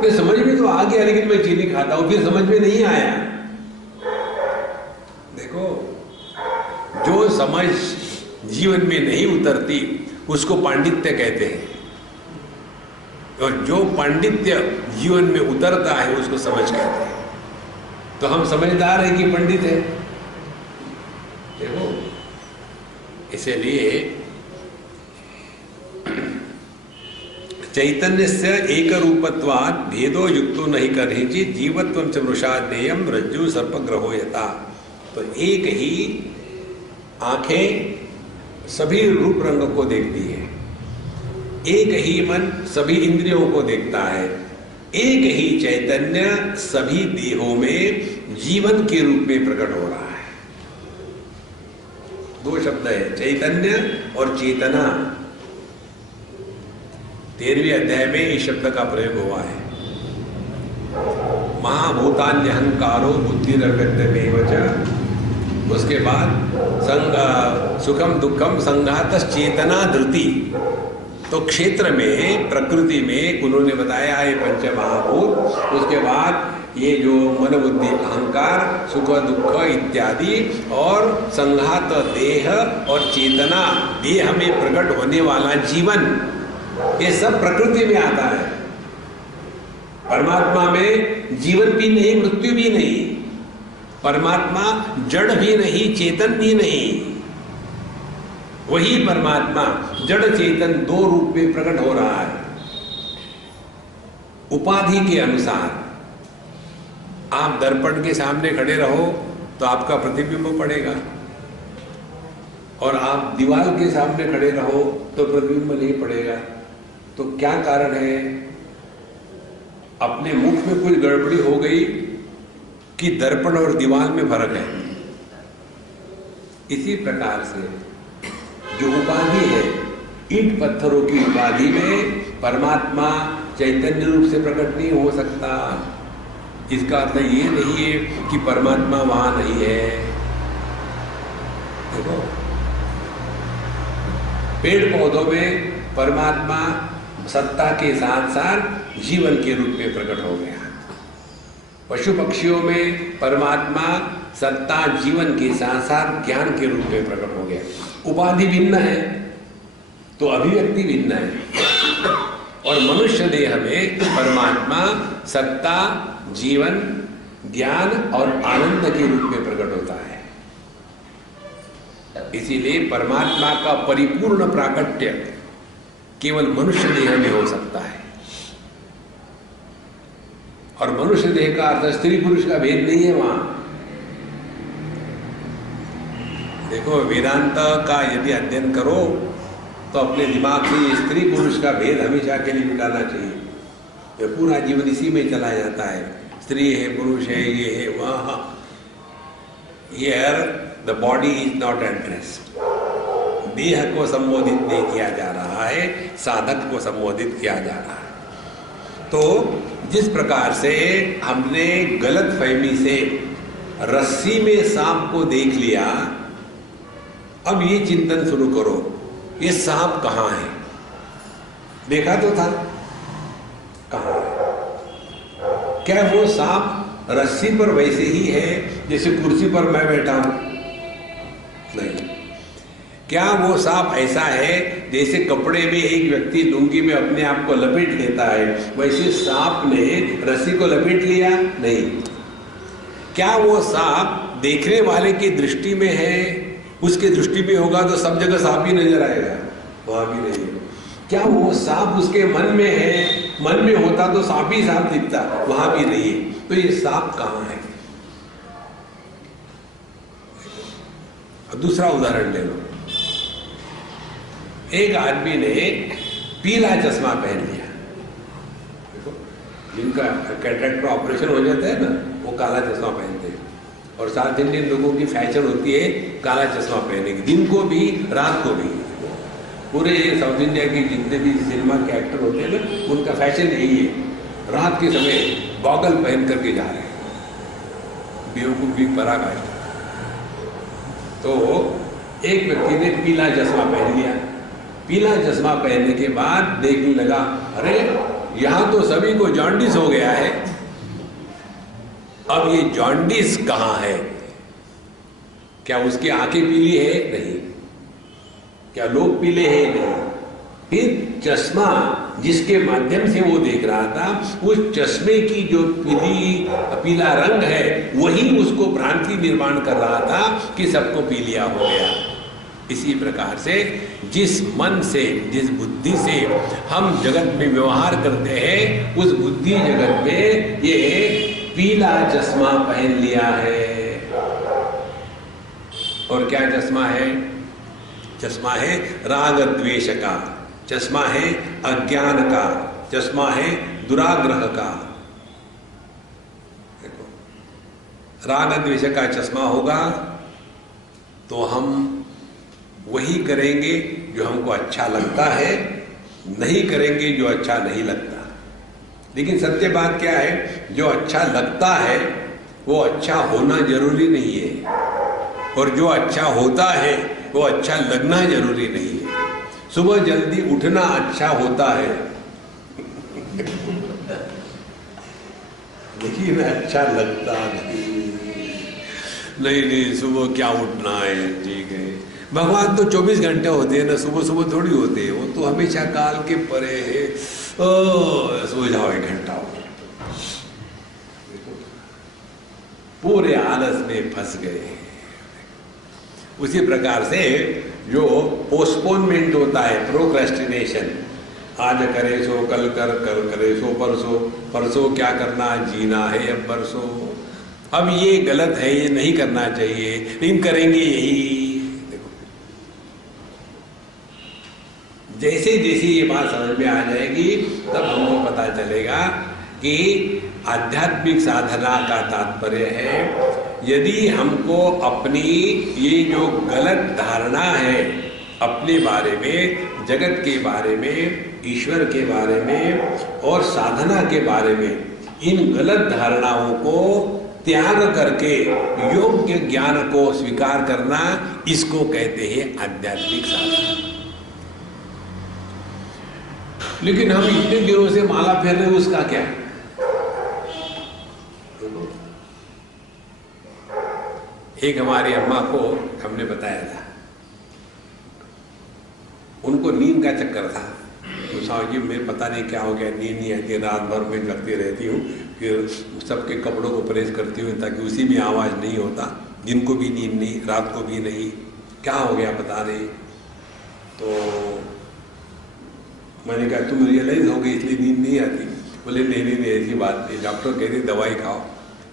फिर समझ में तो आ गया, लेकिन मैं चीनी खाता हूं, फिर समझ में नहीं आया। देखो, जो समझ जीवन में नहीं उतरती उसको पांडित्य कहते हैं, और जो पांडित्य जीवन में उतरता है उसको समझ कहते हैं। तो हम समझदार हैं कि पंडित है। देखो, इसलिए चैतन्य से एक रूपत्वात् भेदो युक्तो नहीं करहिचि जीवत्वं च मृषा ज्ञेयं रज्जु सर्पग्रहो यथा। तो एक ही आंखें सभी रूप रंग को देखती है, एक ही मन सभी इंद्रियों को देखता है, एक ही चैतन्य सभी देहों में जीवन के रूप में प्रकट हो रहा है। 2 शब्द है, चैतन्य और चेतना। 13वें अध्याय में इस शब्द का प्रयोग हुआ है। महाभूतान्यहंकारो बुद्धिरव्यक्तमेव च। उसके बाद सुखम दुखम संघातश्चेतना धृति। तो क्षेत्र में, प्रकृति में उन्होंने बताया ये पंच महाभूत, उसके बाद ये जो मन बुद्धि अहंकार, सुख दुख इत्यादि, और संघात देह और चेतना, देह में प्रकट होने वाला जीवन, ये सब प्रकृति में आता है। परमात्मा में जीवन भी नहीं, मृत्यु भी नहीं। परमात्मा जड़ भी नहीं, चेतन भी नहीं। वही परमात्मा जड़ चेतन दो रूप में प्रकट हो रहा है। उपाधि के अनुसार आप दर्पण के सामने खड़े रहो तो आपका प्रतिबिंब पड़ेगा, और आप दीवार के सामने खड़े रहो तो प्रतिबिंब नहीं पड़ेगा। तो क्या कारण है? अपने मुख में कोई गड़बड़ी हो गई कि दर्पण और दीवार में फर्क है। इसी प्रकार से जो उपाधि है, ईंट पत्थरों की उपाधि में परमात्मा चैतन्य रूप से प्रकट नहीं हो सकता। इसका अर्थ ये नहीं है कि परमात्मा वहां नहीं है। देखो, पेड़ पौधों में परमात्मा सत्ता के साथ साथ जीवन के रूप में प्रकट हो गया। पशु पक्षियों में परमात्मा सत्ता जीवन के साथ साथ ज्ञान के रूप में प्रकट हो गया। उपाधि भिन्न है तो अभिव्यक्ति भिन्न है। और मनुष्य देह में परमात्मा सत्ता, जीवन, ज्ञान और आनंद के रूप में प्रकट होता है। इसीलिए परमात्मा का परिपूर्ण प्राकट्य केवल मनुष्य देह में हो सकता है। और मनुष्य देह का अर्थ स्त्री पुरुष का भेद नहीं है वहां। देखो, वेदांत का यदि अध्ययन करो तो अपने दिमाग से ये स्त्री पुरुष का भेद हमेशा के लिए मिटाना चाहिए। ये पूरा जीवन इसी में चला जाता है, स्त्री है, पुरुष है, ये है, वह। Here the body is not addressed. देह को संबोधित नहीं किया जा रहा है, साधक को संबोधित किया जा रहा है। तो जिस प्रकार से हमने गलत फहमी से रस्सी में सांप को देख लिया, अब ये चिंतन शुरू करो, ये सांप कहाँ है? देखा तो था, कहाँ है? क्या वो सांप रस्सी पर वैसे ही है जैसे कुर्सी पर मैं बैठा हूं? नहीं। क्या वो सांप ऐसा है जैसे कपड़े में एक व्यक्ति लुंगी में अपने आप को लपेट लेता है, वैसे सांप ने रस्सी को लपेट लिया? नहीं। क्या वो सांप देखने वाले की दृष्टि में है? उसके दृष्टि में होगा तो सब जगह सांप ही नजर आएगा, वहां भी नहीं है। क्या वो सांप उसके मन में है? मन में होता तो सांप ही सांप दिखता, वहां भी नहीं है। तो ये सांप कहां है? दूसरा उदाहरण ले लो। एक आदमी ने पीला चश्मा पहन लिया। देखो, जिनका कैटरेक्ट का ऑपरेशन हो जाता है ना, वो काला चश्मा पहनते हैं। और साउथ इंडियन लोगों की फैशन होती है काला चश्मा पहनने की, दिन को भी रात को भी। पूरे साउथ इंडिया के जितने भी सिनेमा के एक्टर होते हैं ना, उनका फैशन यही है, रात के समय गॉगल पहन करके जा रहे हैं, बेवकूफी पराकाष्ठा। तो एक व्यक्ति ने पीला चश्मा पहन लिया। पीला चश्मा पहनने के बाद देखने लगा, अरे यहां तो सभी को जॉन्डिस हो गया है। अब ये जॉन्डिस कहां है? क्या उसकी आंखें पीली है? नहीं। क्या लोग पीले हैं? नहीं। फिर चश्मा जिसके माध्यम से वो देख रहा था, उस चश्मे की जो पीला रंग है, वही उसको भ्रांति निर्माण कर रहा था कि सबको पीलिया हो गया। इसी प्रकार से जिस मन से, जिस बुद्धि से हम जगत में व्यवहार करते हैं, उस बुद्धि जगत में ये पीला चश्मा पहन लिया है। और क्या चश्मा है? चश्मा है राग द्वेष का, चश्मा है अज्ञान का, चश्मा है दुराग्रह का। देखो, राग द्वेष का चश्मा होगा तो हम वही करेंगे जो हमको अच्छा लगता है, नहीं करेंगे जो अच्छा नहीं लगता। लेकिन सत्य बात क्या है, जो अच्छा लगता है वो अच्छा होना जरूरी नहीं है, और जो अच्छा होता है वो अच्छा लगना जरूरी नहीं है। सुबह जल्दी उठना अच्छा होता है लेकिन अच्छा लगता नहीं, सुबह क्या उठना है, ठीक है। भगवान तो 24 घंटे होते हैं ना, सुबह सुबह थोड़ी होते हैं, वो तो हमेशा काल के परे है। सो जाओ 1 घंटा हो, पूरे आलस में फंस गए। उसी प्रकार से जो पोस्टपोनमेंट होता है, प्रोक्रेस्टिनेशन, आज करे सो कल कल करे सो परसों, परसों क्या करना, जीना है अब परसों, अब ये गलत है, ये नहीं करना चाहिए, लेकिन करेंगे यही। देखो, जैसे जैसे ये बात समझ में आ जाएगी तब हमको पता चलेगा कि आध्यात्मिक साधना का तात्पर्य है, यदि हमको अपनी ये जो गलत धारणा है अपने बारे में, जगत के बारे में, ईश्वर के बारे में और साधना के बारे में, इन गलत धारणाओं को त्याग करके योग्य ज्ञान को स्वीकार करना, इसको कहते हैं आध्यात्मिक साधना। लेकिन हम इतने दिनों से माला फेर रहे, उसका क्या? एक हमारी अम्मा को हमने बताया था, उनको नींद का चक्कर था, तो साहब जी मेरे पता नहीं क्या हो गया, नींद नहीं आती, रात भर में लगती रहती हूँ, फिर सबके कपड़ों को प्रेस करती हूँ ताकि उसी में आवाज़ नहीं होता, दिन को भी नींद नहीं, रात को भी नहीं, क्या हो गया पता नहीं। तो मैंने कहा तुम रियलाइज हो गई इसलिए नींद नहीं आती? बोले नहीं नहीं नहीं, ऐसी बात नहीं, डॉक्टर कहते दवाई खाओ,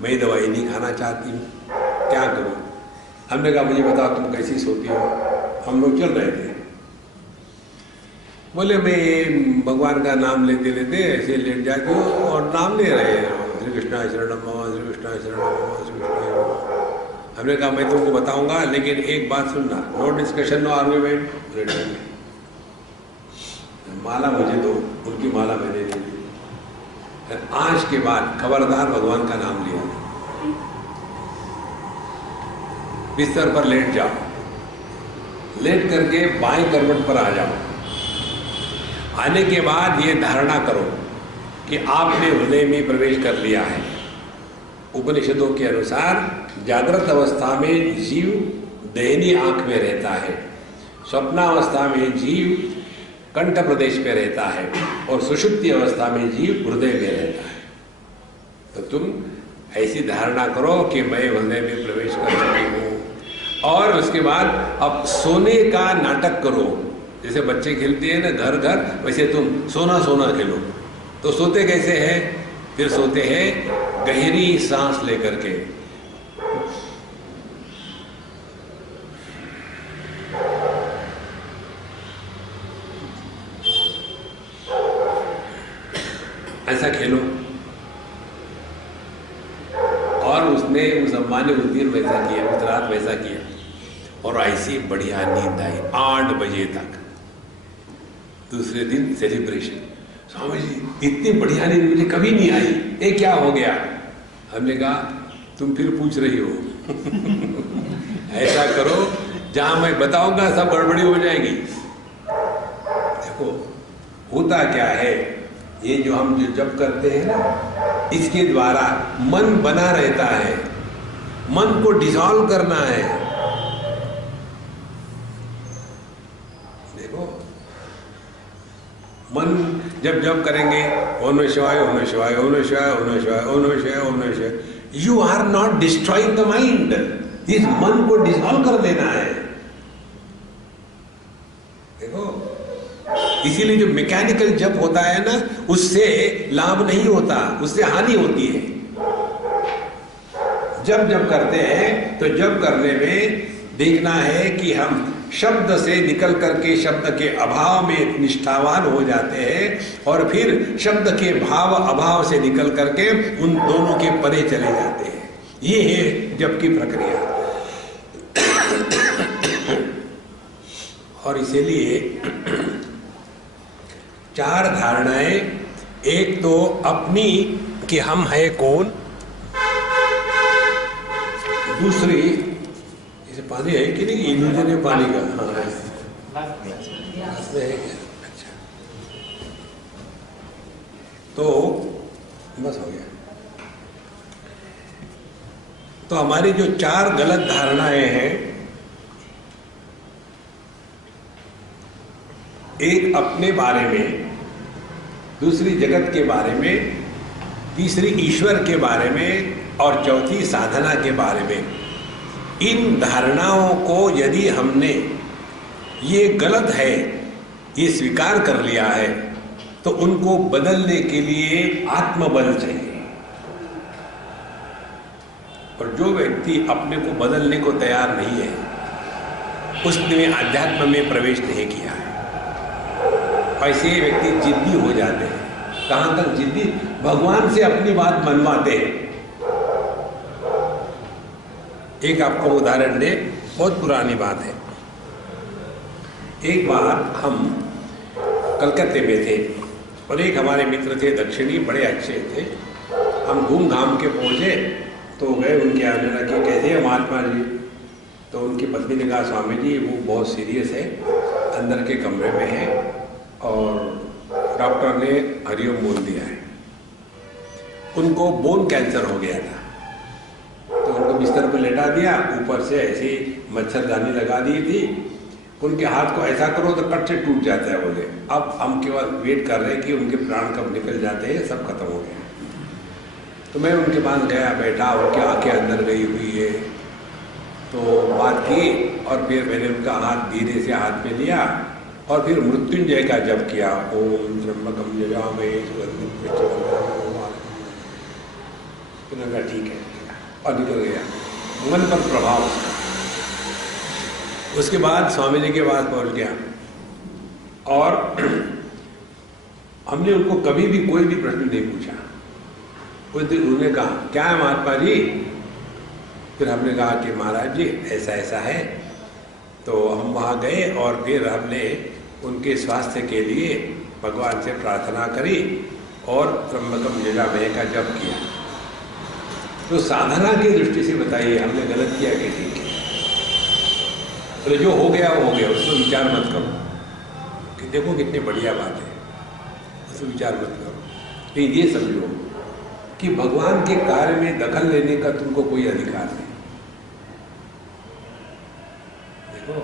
मैं दवाई नहीं खाना चाहती हूँ, क्या करूँ? हमने कहा मुझे बताओ तुम कैसी सोती हो? हम लोग चल रहे थे, बोले मैं भगवान का नाम लेते लेते ऐसे लेट जाती हूँ और नाम ले रहे हैं, श्री कृष्णा शरणम श्री कृष्णा शरणम श्री कृष्णा। हमने कहा मैं तुमको बताऊंगा, लेकिन एक बात सुनना, नो डिस्कशन नो आर्ग्यूमेंट, माला मुझे दो। उनकी माला मैंने ले ली। आज के बाद खबरदार भगवान का नाम लिया, बिस्तर पर लेट जाओ, लेट करके बाएं करवट पर आ जाओ। आने के बाद ये धारणा करो कि आपने हृदय में प्रवेश कर लिया है। उपनिषदों के अनुसार जागृत अवस्था में जीव दहनी आंख में रहता है, स्वप्नावस्था में जीव कंठ प्रदेश पे रहता है और सुषुप्ति अवस्था में जीव हृदय में रहता है। तो तुम ऐसी धारणा करो कि मैं हृदय में प्रवेश कर चुकी हूँ, और उसके बाद अब सोने का नाटक करो। जैसे बच्चे खेलते हैं ना घर घर, वैसे तुम सोना सोना खेलो। तो सोते कैसे हैं? फिर सोते हैं गहरी सांस लेकर के। ऐसा खेलो। और उसने उस अम्मा ने उस दिन वैसा किया, उस रात वैसा किया, और ऐसी बढ़िया नींद आई 8 बजे तक। दूसरे दिन सेलिब्रेशन, स्वामी जी इतनी बढ़िया नींद मुझे कभी नहीं आई, ये क्या हो गया? हमने कहा तुम फिर पूछ रही हो। ऐसा करो, जहां मैं बताऊंगा सब गड़बड़ी हो जाएगी। देखो होता क्या है, ये जो हम जो जप करते हैं ना, इसके द्वारा मन बना रहता है, मन को डिसॉल्व करना है। देखो मन जब जप करेंगे ओम नमः शिवाय ओम नमः शिवाय ओम नमः शिवाय ओम नमः शिवाय ओम नमः शिवाय ओम नमः शिवाय, you are not destroying the mind, इस मन को डिसॉल्व कर देना है। देखो इसीलिए जो मैकेनिकल जप होता है ना, उससे लाभ नहीं होता, उससे हानि होती है। जब जब करते हैं तो जब करने में देखना है कि हम शब्द से निकल करके शब्द के अभाव में निष्ठावान हो जाते हैं, और फिर शब्द के भाव अभाव से निकल करके उन दोनों के परे चले जाते हैं। ये है जप की प्रक्रिया। और इसीलिए 4 धारणाएं, एक तो अपनी कि हम है कौन, दूसरी इसे पानी है कि नहीं, इल्यूजन है पानी का, हाँ क्लास में है क्या? अच्छा, तो बस हो गया। तो हमारी जो 4 गलत धारणाएं हैं, एक अपने बारे में, दूसरी जगत के बारे में, तीसरी ईश्वर के बारे में और चौथी साधना के बारे में, इन धारणाओं को यदि हमने ये गलत है ये स्वीकार कर लिया है तो उनको बदलने के लिए आत्मबल चाहिए। और जो व्यक्ति अपने को बदलने को तैयार नहीं है उसने अध्यात्म में प्रवेश नहीं किया है। ऐसे व्यक्ति जिद्दी हो जाते हैं। कहां तक जिद्दी? भगवान से अपनी बात मनवाते हैं। एक आपको उदाहरण दे, बहुत पुरानी बात है। एक बार हम कलकत्ते में थे और एक हमारे मित्र थे दक्षिणी, बड़े अच्छे थे। हम घूम घाम के पहुंचे तो गए उनके यहाँ, कि कैसे है महात्मा जी? तो उनकी पत्नी ने कहा स्वामी जी वो बहुत सीरियस है, अंदर के कमरे में है और डॉक्टर ने हरिओम बोल दिया है। उनको बोन कैंसर हो गया था, तो उनको बिस्तर पर लेटा दिया, ऊपर से ऐसी मच्छरदानी लगा दी थी। उनके हाथ को ऐसा करो तो कट से टूट जाता है बोले। अब हम केवल वेट कर रहे हैं कि उनके प्राण कब निकल जाते हैं, सब खत्म हो गया। तो मैं उनके पास गया, बैठा, उनकी आंखें अंदर गई हुई है, तो बात की और फिर मैंने उनका हाथ धीरे से हाथ में लिया और फिर मृत्युंजय का जप किया। ओम त्र्यंबकम यजामहे सुगंधिं पुष्टिवर्धनम्। ठीक है और निकल गया, मन पर प्रभाव उसका। उसके बाद स्वामी जी के पास पहुंच गया और हमने उनको कभी भी कोई भी प्रश्न नहीं पूछा। उस दिन उन्होंने कहा क्या है महात्मा जी? फिर हमने कहा कि महाराज जी ऐसा ऐसा है। तो हम वहाँ गए और फिर हमने उनके स्वास्थ्य के लिए भगवान से प्रार्थना करी और त्र्यंबकम यजामहे का जप किया। तो साधना की दृष्टि से बताइए हमने गलत किया कि ठीक किया? तो जो हो गया वो हो गया, उसमें विचार मत करो कि देखो कितनी बढ़िया बात है, उसमें विचार मत करो। लेकिन ये समझो कि भगवान के कार्य में दखल लेने का तुमको कोई अधिकार नहीं। देखो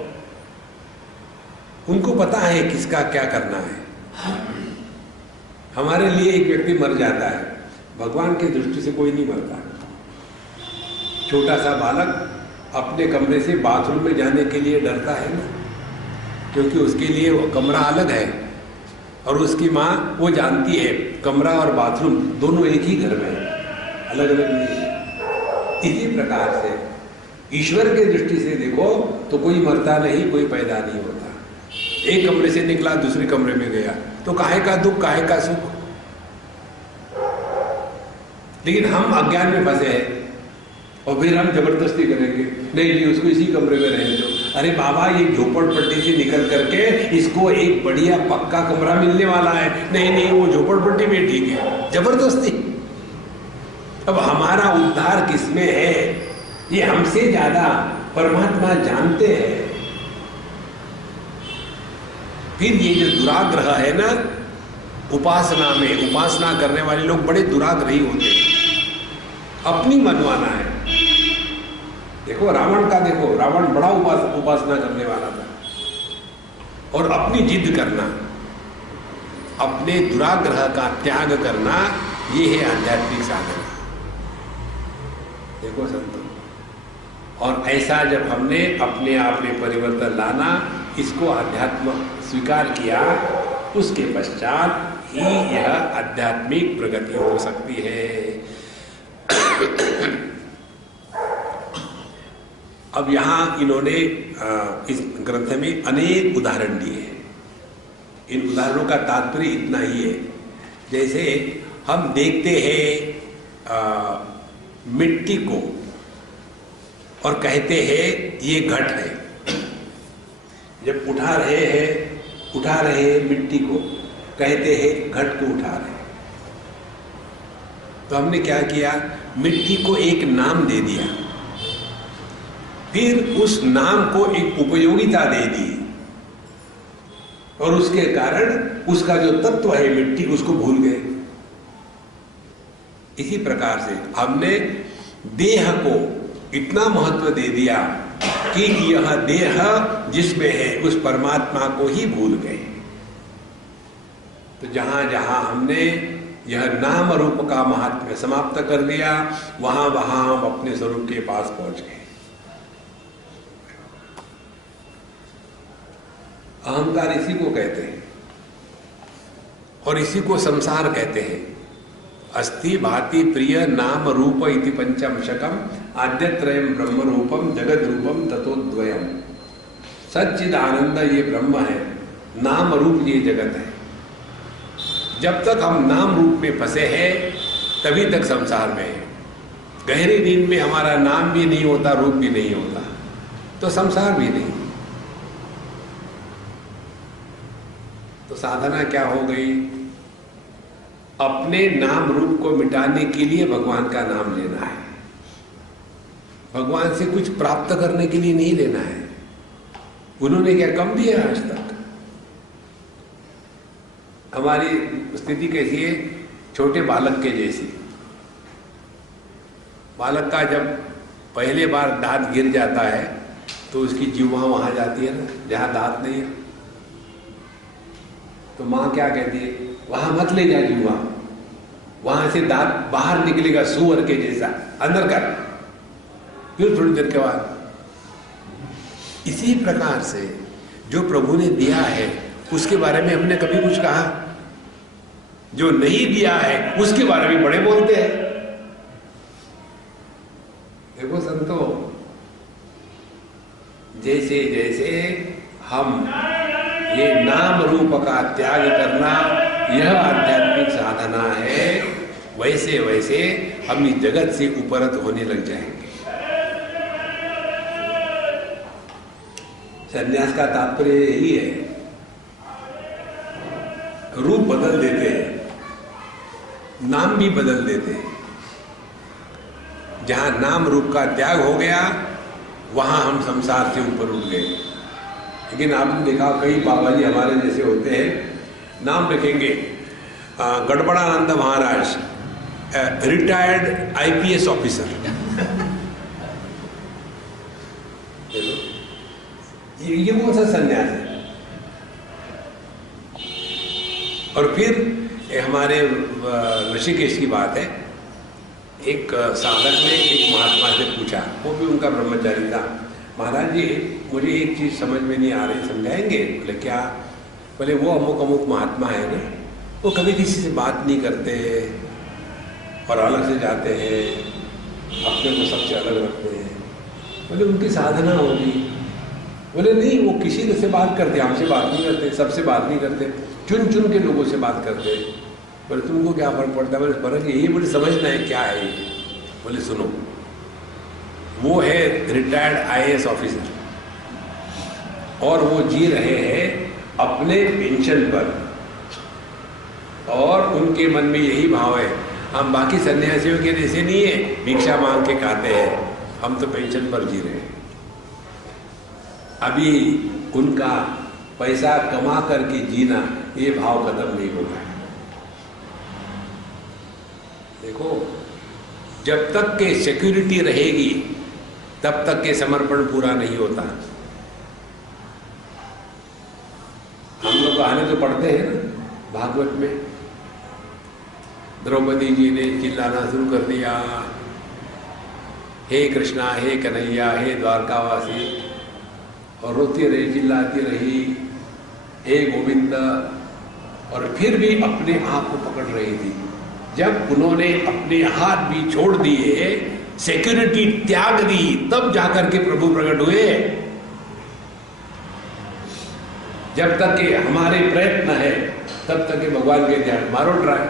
उनको पता है किसका क्या करना है। हमारे लिए एक व्यक्ति मर जाता है, भगवान की दृष्टि से कोई नहीं मरता। छोटा सा बालक अपने कमरे से बाथरूम में जाने के लिए डरता है ना, क्योंकि उसके लिए वो कमरा अलग है और उसकी माँ वो जानती है कमरा और बाथरूम दोनों एक ही घर में है, अलग अलग नहीं है। इसी प्रकार से ईश्वर के दृष्टि से देखो तो कोई मरता नहीं, कोई पैदा नहीं होता। एक कमरे से निकला दूसरे कमरे में गया तो काहे का दुख काहे का सुख। लेकिन हम अज्ञान में फंसे हैं और फिर हम जबरदस्ती करेंगे, नहीं नहीं उसको इसी कमरे में रहने दो। अरे बाबा ये झोपड़पट्टी से निकल करके इसको एक बढ़िया पक्का कमरा मिलने वाला है, नहीं नहीं वो झोपड़पट्टी में ठीक है, जबरदस्ती। अब हमारा उद्धार किसमें है ये हमसे ज्यादा परमात्मा जानते हैं। फिर ये जो दुराग्रह है ना, उपासना में उपासना करने वाले लोग बड़े दुराग्रही होते हैं, अपनी मनवाना है। देखो रावण का, देखो रावण बड़ा उपासना करने वाला था और अपनी जिद करना, अपने दुराग्रह का त्याग करना, ये है आध्यात्मिक साधना। देखो संतों, और ऐसा जब हमने अपने आप में परिवर्तन लाना, इसको अध्यात्म स्वीकार किया, उसके पश्चात ही यह आध्यात्मिक प्रगति हो सकती है। अब यहाँ इन्होंने इस ग्रंथ में अनेक उदाहरण दिए हैं। इन उदाहरणों का तात्पर्य इतना ही है, जैसे हम देखते हैं मिट्टी को और कहते हैं ये घट है। जब उठा रहे हैं मिट्टी को, कहते हैं घट को उठा रहे हैं। तो हमने क्या किया, मिट्टी को एक नाम दे दिया, फिर उस नाम को एक उपयोगिता दे दी और उसके कारण उसका जो तत्व है मिट्टी, उसको भूल गए। इसी प्रकार से हमने देह को इतना महत्व दे दिया कि यह देह जिसमें है उस परमात्मा को ही भूल गए। तो जहां जहां हमने यह नाम रूप का महात्म्य समाप्त कर दिया, वहां वहां हम अपने स्वरूप के पास पहुंच गए। अहंकार इसी को कहते हैं और इसी को संसार कहते हैं। अस्ति भाति प्रिय नाम रूप इति पंचमशकम आद्यत्रयम ब्रह्म रूपम जगद रूपम ततोद्वयम। सच्चिद आनंद ये ब्रह्म है, नाम रूप ये जगत है। जब तक हम नाम रूप में फंसे हैं तभी तक संसार में है। गहरी नींद में हमारा नाम भी नहीं होता, रूप भी नहीं होता, तो संसार भी नहीं। तो साधना क्या हो गई? अपने नाम रूप को मिटाने के लिए भगवान का नाम लेना है। भगवान से कुछ प्राप्त करने के लिए नहीं लेना है। उन्होंने क्या कम दिया आज तक? हमारी स्थिति कैसी है? छोटे बालक के जैसी। बालक का जब पहले बार दांत गिर जाता है तो उसकी जीवा वहां जाती है ना, जहां दांत नहीं है। तो माँ क्या कहती है? वहां मत ले जा जीवा, वहां से दांत बाहर निकलेगा सुअर के जैसा, अंदर कर। फिर थोड़ी देर के बाद इसी प्रकार से जो प्रभु ने दिया है उसके बारे में हमने कभी कुछ कहा? जो नहीं दिया है उसके बारे में बड़े बोलते हैं। देखो संतो, जैसे जैसे हम ये नाम रूप का त्याग करना यह आध्यात्मिक साधना है, वैसे वैसे हम इस जगत से उपरत होने लग जाएंगे। संन्यास का तात्पर्य यही है, रूप बदल देते हैं, नाम भी बदल देते हैं। जहां नाम रूप का त्याग हो गया वहां हम संसार से ऊपर उठ गए। लेकिन आपने देखा कई बाबा जी हमारे जैसे होते हैं, नाम रखेंगे गड़बड़ानंद महाराज, रिटायर्ड आईपीएस ऑफिसर। ये कौन सा संन्यास है? और फिर हमारे ऋषिकेश की बात है, एक साधक ने एक महात्मा से पूछा, वो भी उनका ब्रह्मचारी था, महाराज जी मुझे एक चीज समझ में नहीं आ रही, समझाएंगे? बोले क्या? बोले वो अमुक अमुक महात्मा है ना, वो कभी किसी से बात नहीं करते और अलग से जाते हैं, अपने को सबसे अलग रखते हैं। बोले उनकी साधना होगी। बोले नहीं, वो किसी से बात करते, हमसे बात नहीं करते, सबसे बात नहीं करते, चुन चुन के लोगों से बात करते। बोले तुमको क्या फर्क पड़ता है? बोले फर्क यही, मुझे समझना है क्या है ये। बोले सुनो, वो है रिटायर्ड आईएएस ऑफिसर और वो जी रहे हैं अपने पेंशन पर, और उनके मन में यही भाव है, हम बाकी सन्यासियों के जैसे नहीं है भिक्षा मांग के खाते हैं, हम तो पेंशन पर जी रहे हैं। अभी उनका पैसा कमा करके जीना ये भाव खत्म नहीं होगा। देखो, जब तक के सिक्योरिटी रहेगी तब तक के समर्पण पूरा नहीं होता। हम लोग कहानी तो पढ़ते हैं ना भागवत में, द्रौपदी जी ने चिल्लाना शुरू कर दिया, हे कृष्णा, हे कन्हैया, हे द्वारकावासी, और रोती रही, चिल्लाती रही, हे गोविंद, और फिर भी अपने आप को पकड़ रही थी। जब उन्होंने अपने हाथ भी छोड़ दिए, सिक्योरिटी त्याग दी, तब जाकर के प्रभु प्रकट हुए। जब तक के हमारे प्रयत्न है तब तक के भगवान के ध्यान मारो ट्राई।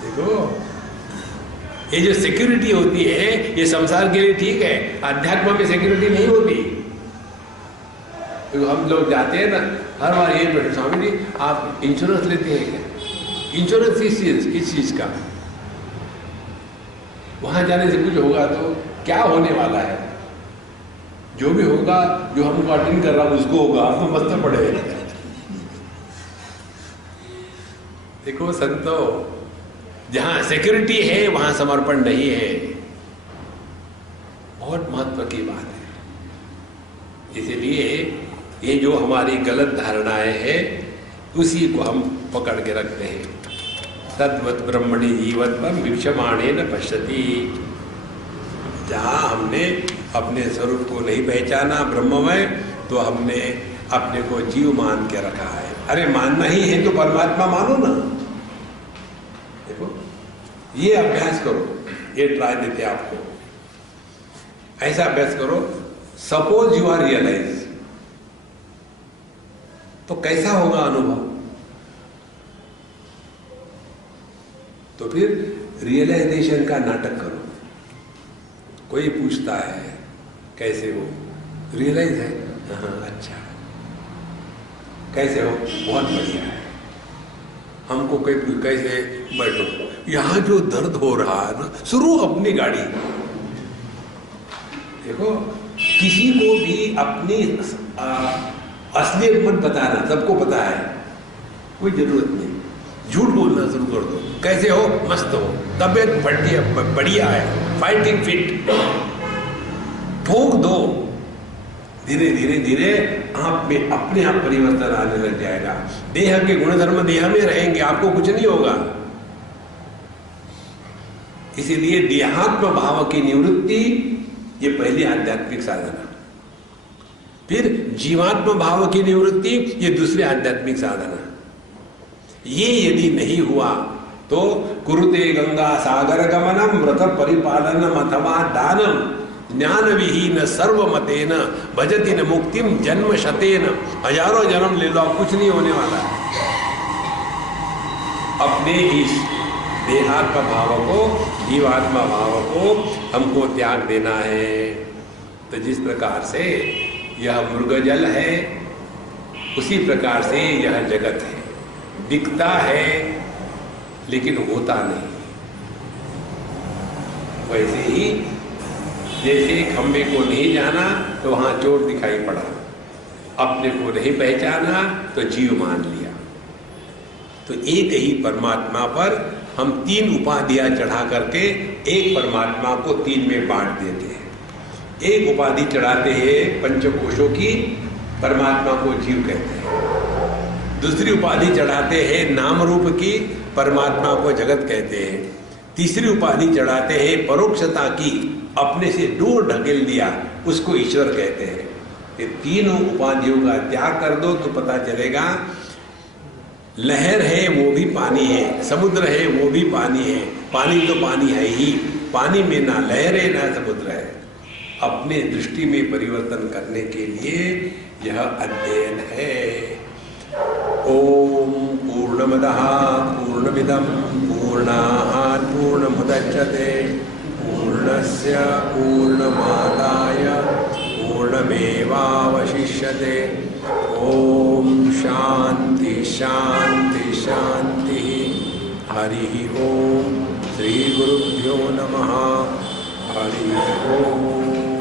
देखो, ये जो सिक्योरिटी होती है ये संसार के लिए ठीक है, अध्यात्म में सिक्योरिटी नहीं होती। तो हम लोग जाते हैं ना, हर बार ये बैठे, स्वामी जी आप इंश्योरेंस लेते हैं क्या? इंश्योरेंस किस चीज का? वहां जाने से कुछ होगा तो क्या होने वाला है? जो भी होगा, जो हमको अटेंड कर रहा उसको होगा, आप तो मस्त पड़े। देखो संतो, जहां सिक्योरिटी है वहां समर्पण नहीं है। बहुत महत्व की बात है। इसीलिए ये जो हमारी गलत धारणाएं हैं उसी को हम पकड़ के रखते हैं। तद्वत ब्रह्मणि जीवत्वम वीक्षमाणे न पश्यति। जहाँ हमने अपने स्वरूप को नहीं पहचाना ब्रह्ममय, तो हमने अपने को जीव मान के रखा है। अरे मानना ही है तो परमात्मा मानो ना। देखो ये अभ्यास करो, ये ट्राई देते आपको। ऐसा अभ्यास करो, सपोज यू आर रियलाइज, तो कैसा होगा अनुभव? तो फिर रियलाइजेशन का नाटक करो। कोई पूछता है कैसे हो, रियलाइज है, हाँ अच्छा, कैसे हो, बहुत बढ़िया है। हमको कोई कैसे, बैठो, यहां जो दर्द हो रहा है ना, शुरू अपनी गाड़ी। देखो किसी को भी अपनी असलियत मत बताना, सबको पता है, कोई जरूरत नहीं। झूठ बोलना शुरू कर दो। कैसे हो, मस्त हो, तबीयत बढ़िया है, फाइटिंग फिट, ठोक दो। धीरे धीरे धीरे आप में अपने आप परिवर्तन आने लग जाएगा। देह के गुणधर्म देह में रहेंगे, आपको कुछ नहीं होगा। इसीलिए देहात्म भाव की निवृत्ति ये पहली आध्यात्मिक साधना, फिर जीवात्म भाव की निवृत्ति ये दूसरी आध्यात्मिक साधना। ये यदि नहीं हुआ तो कुरुते गंगा सागर गमनम व्रत परिपालनम अथवा दानम ज्ञान विहीन सर्वमतेन भजति न मुक्तिम जन्म शतेन। हजारों जन्म ले लो, कुछ नहीं होने वाला है। अपने इस देहात्म भाव को, जीवात्मा भाव को हमको त्याग देना है। तो जिस प्रकार से यह मृगजल है, उसी प्रकार से यह जगत है। दिखता है लेकिन होता नहीं। वैसे ही जैसे खंबे को नहीं जाना तो वहां चोर दिखाई पड़ा, अपने को नहीं पहचाना तो जीव मान लिया। तो एक ही परमात्मा पर हम तीन उपाधियां चढ़ा करके एक परमात्मा को तीन में बांट देते हैं। एक उपाधि चढ़ाते हैं पंचकोशों की, परमात्मा को जीव कहते हैं। दूसरी उपाधि चढ़ाते हैं नाम रूप की, परमात्मा को जगत कहते हैं। तीसरी उपाधि चढ़ाते हैं परोक्षता की, अपने से दूर ढकेल दिया, उसको ईश्वर कहते हैं। ये तीनों उपाधियों का त्याग कर दो तो पता चलेगा लहर है वो भी पानी है, समुद्र है वो भी पानी है। पानी तो पानी है ही, पानी में ना लहर है ना समुद्र है। अपने दृष्टि में परिवर्तन करने के लिए यह अध्ययन है। ओम पूर्णमदः पूर्णमिदं पूर्णात् पूर्णमुदच्यते पूर्णस्य पूर्णमादाय पूर्णमेवावशिष्यते। ओम शांति शांति शांति। हरि ओम। श्री गुरुभ्यो नमः। हरि ओम।